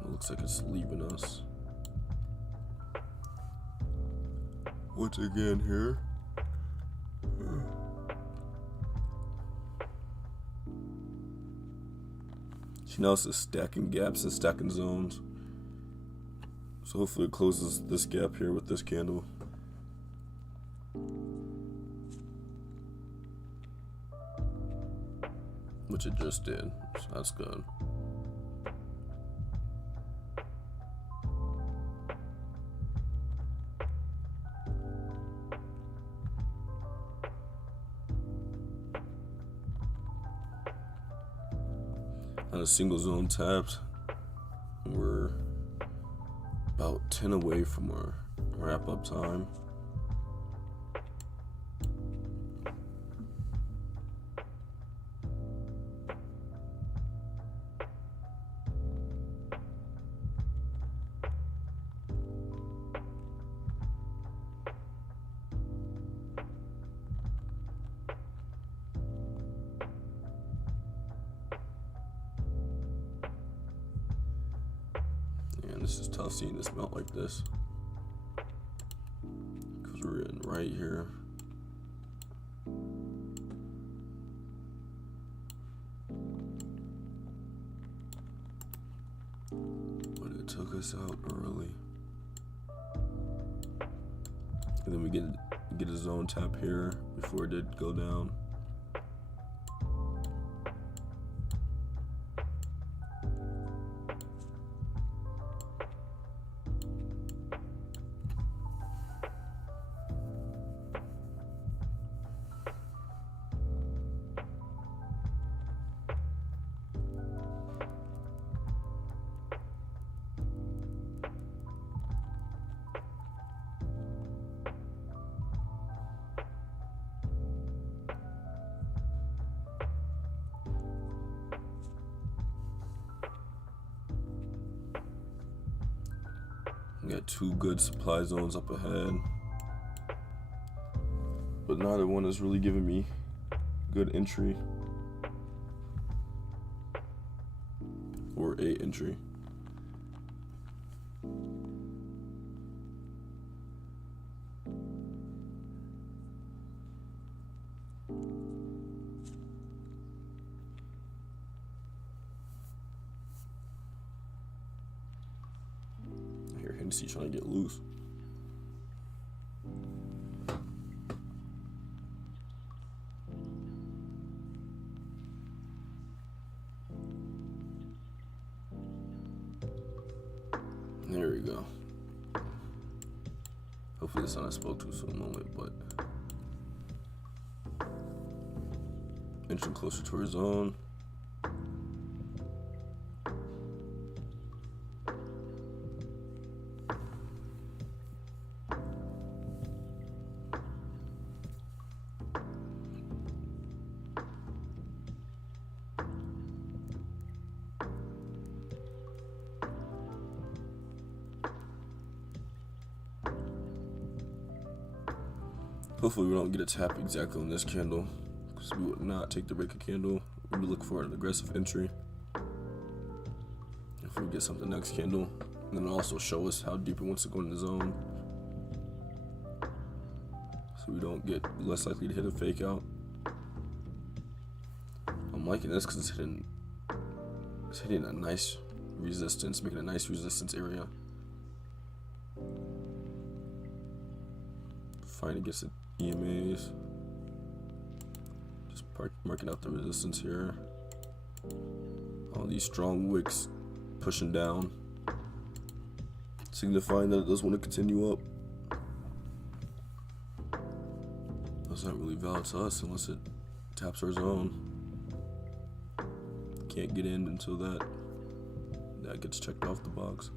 It looks like it's leaving us. Once again here. She now is stacking gaps and stacking zones. So hopefully it closes this gap here with this candle. Which it just did, so that's good. On a single zone tapped, we're about 10 away from our wrap up time. This is tough seeing this melt like this, because we're in right here. But it took us out early. And then we get a zone tap here before it did go down. We got two good supply zones up ahead, but neither one is really giving me good entry or a entry. Hennessy trying to get loose. There we go. Hopefully it's not I spoke too soon moment, but inching closer to our zone. Hopefully we don't get a tap exactly on this candle, because we would not take the breaker candle. We would look for an aggressive entry. If we get something next candle, and then also show us how deep it wants to go in the zone, so we don't get less likely to hit a fake out. I'm liking this because it's hitting a nice resistance, making a nice resistance area. Fine against the EMAs. Just marking out the resistance here. All these strong wicks pushing down, signifying that it does want to continue up. That's not really valid to us unless it taps our zone. Can't get in until that gets checked off the box.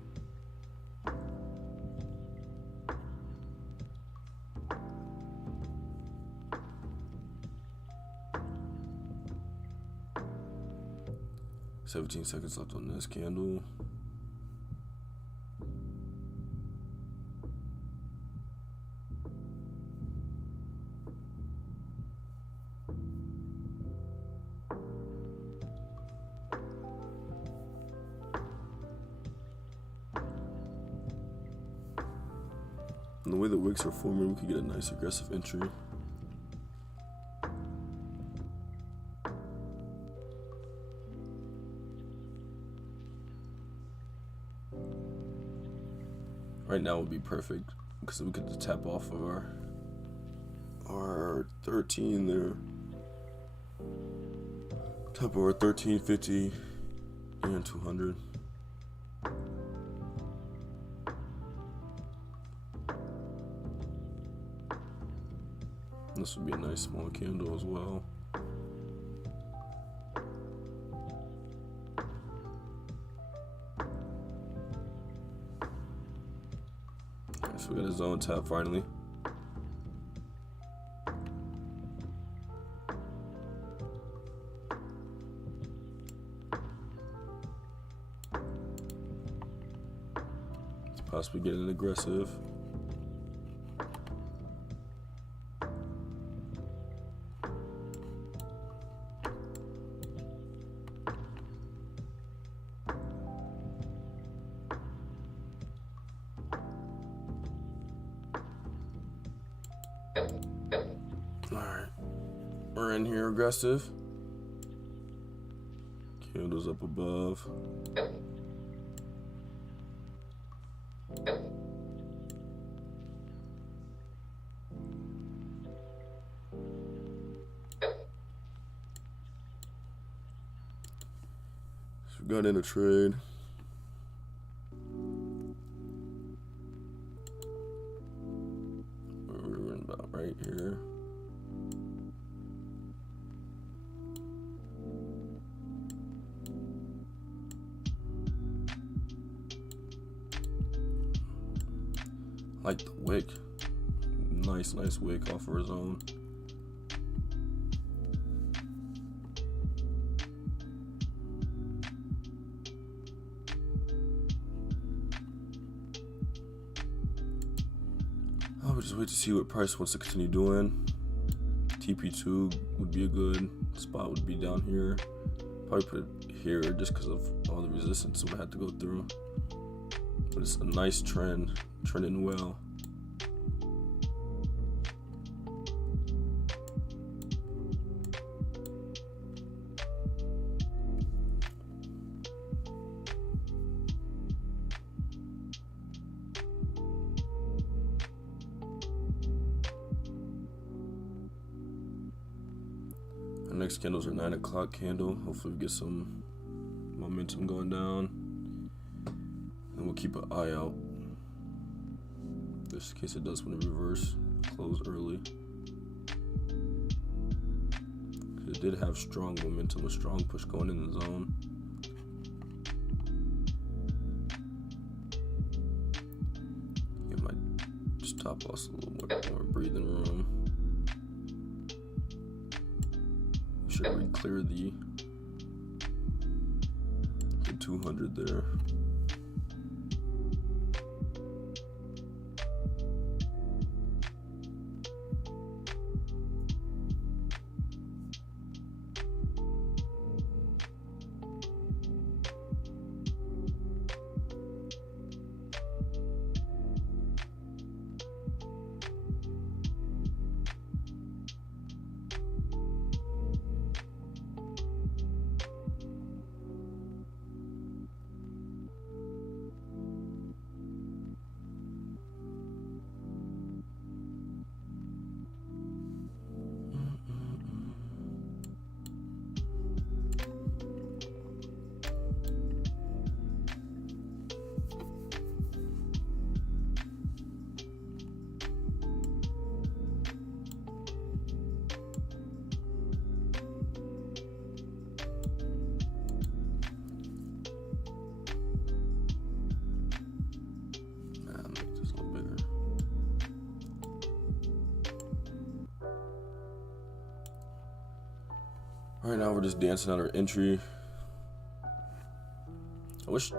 "17 seconds left on this candle. And the way the wicks are forming, we could get a nice aggressive entry. Right now would be perfect because we could tap off of our 13 there. Tap over 1350 and 200. This would be a nice small candle as well. So we got a zone tap finally. It's possibly getting aggressive. Alright, we're in here aggressive. Candles up above. So we got in a trade. We're about right here. Like the wick. Nice wick off our zone. I would just wait to see what price wants to continue doing. TP2 would be a good spot, would be down here. Probably put it here just because of all the resistance it would have to go through. But it's a nice trend, trending well. Our next candles are 9 o'clock candle. Hopefully we get some momentum going down. And we'll keep an eye out just in case it does want to reverse, close early. It did have strong momentum, a strong push going in the zone. It might stop loss a little more breathing room. Should re-clear the 200 there. Right now we're just dancing at our entry. I wish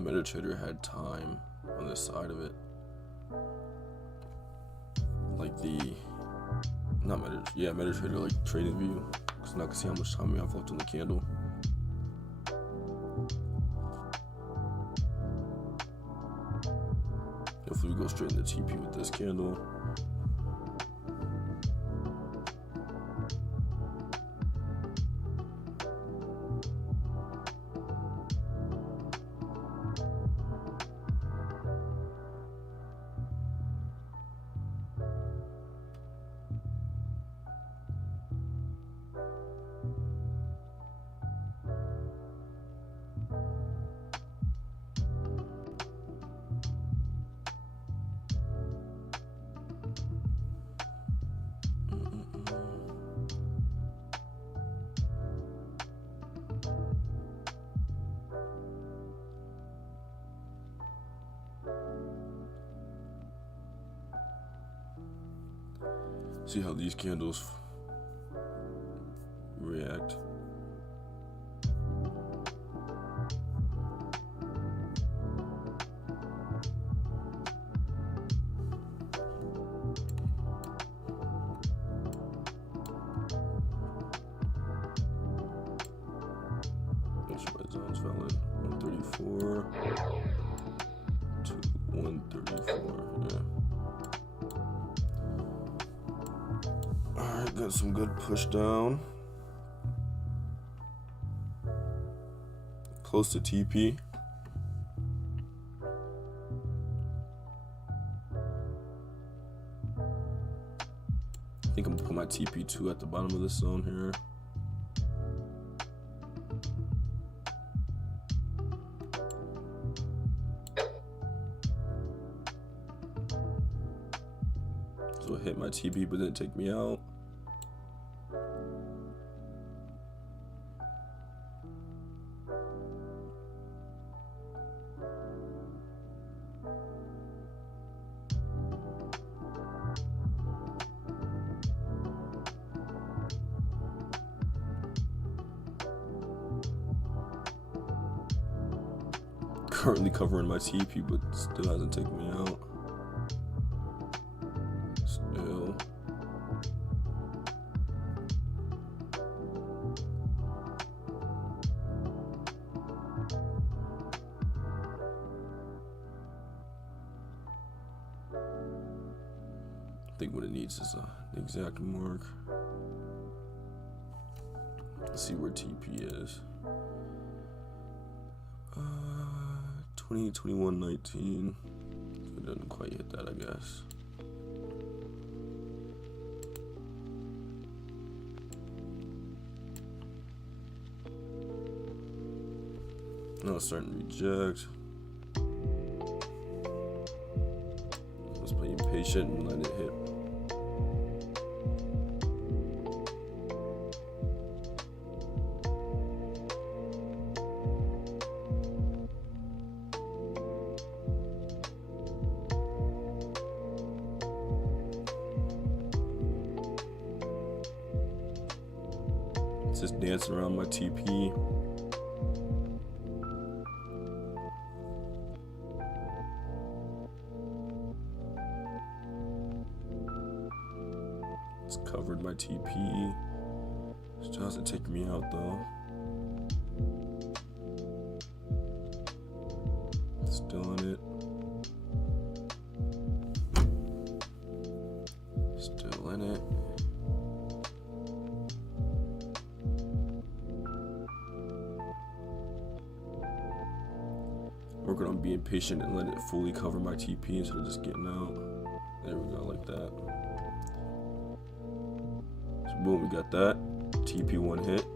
MetaTrader had time on this side of it. Like the, not MetaTrader, yeah, MetaTrader, like trading view. Because now I can see how much time we have left on the candle. Hopefully we go straight into TP with this candle. See how these candles react. Make sure my zone's valid. 134 to 134. Yeah. Alright, got some good push down. Close to TP. I think I'm gonna put my TP2 at the bottom of this zone here. So it hit my TP but didn't take me out. Currently covering my TP, but still hasn't taken me out. Still. I think what it needs is the exact mark. Let's see where TP is. 20, 21, 19. It doesn't quite hit that, I guess. Now it's starting to reject. Let's play impatient and let it hit. Just dancing around my TP. It's covered my TP. Still hasn't taken me out though. Still in it. Still in it. Working on being patient and letting it fully cover my TP instead of just getting out. There we go, like that. So boom, we got that. TP1 hit.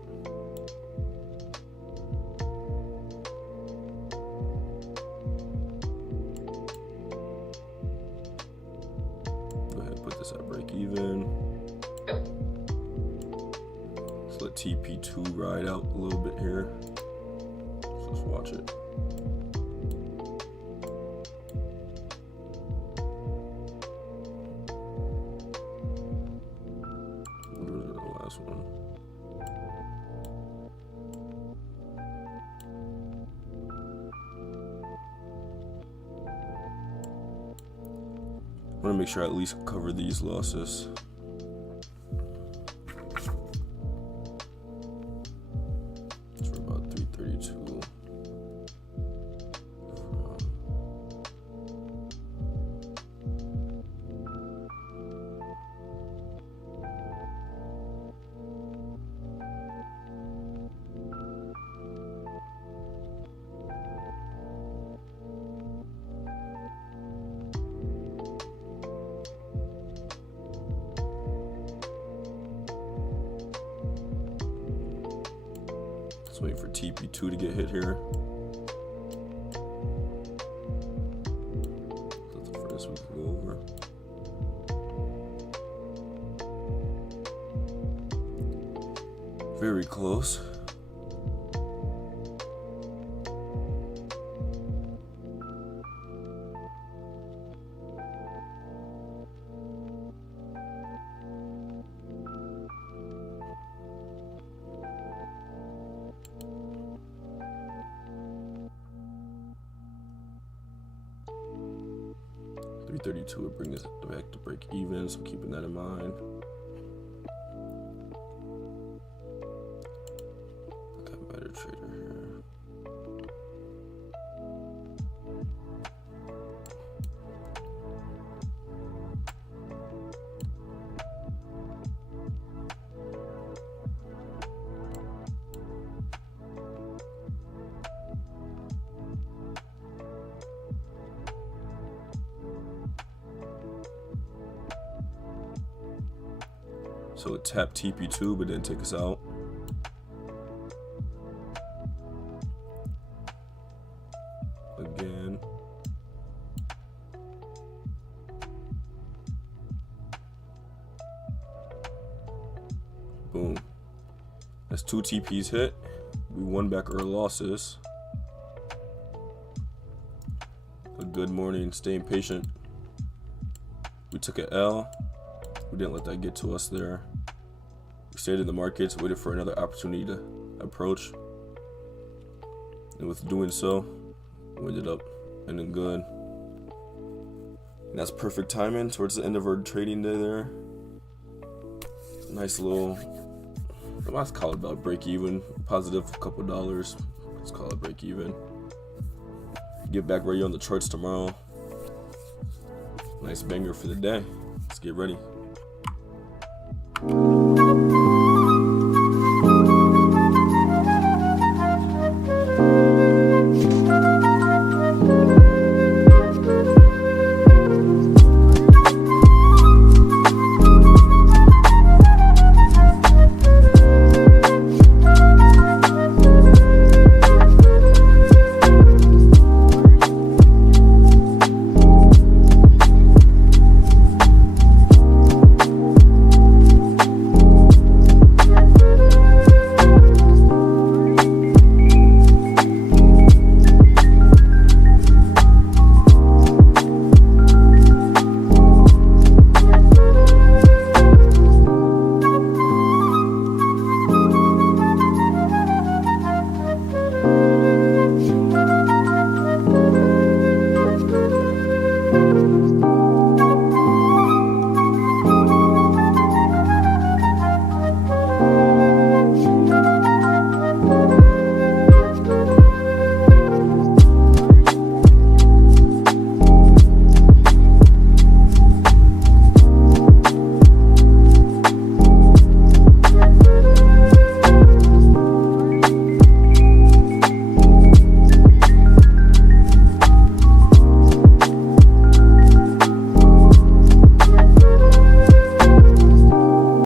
Go ahead and put this at break even. Let's let TP2 ride out a little bit here. So let's watch it. One. want to make sure I at least cover these losses. So we're about 332. Just waiting for TP2 to get hit here. That's the first we can go over. Very close. $332 would bring us back to break even, so keeping that in mind. Got a better trader here. So it tapped TP2 but didn't take us out. Again. Boom. That's 2 TPs hit. We won back our losses. A good morning, staying patient. We took an L. We didn't let that get to us there. We stayed in the markets, waited for another opportunity to approach. And with doing so, we ended up ending good. And that's perfect timing towards the end of our trading day there. Nice little, let's call it about break even. Positive a couple dollars. Let's call it break even. Get back ready on the charts tomorrow. Nice banger for the day. Let's get ready.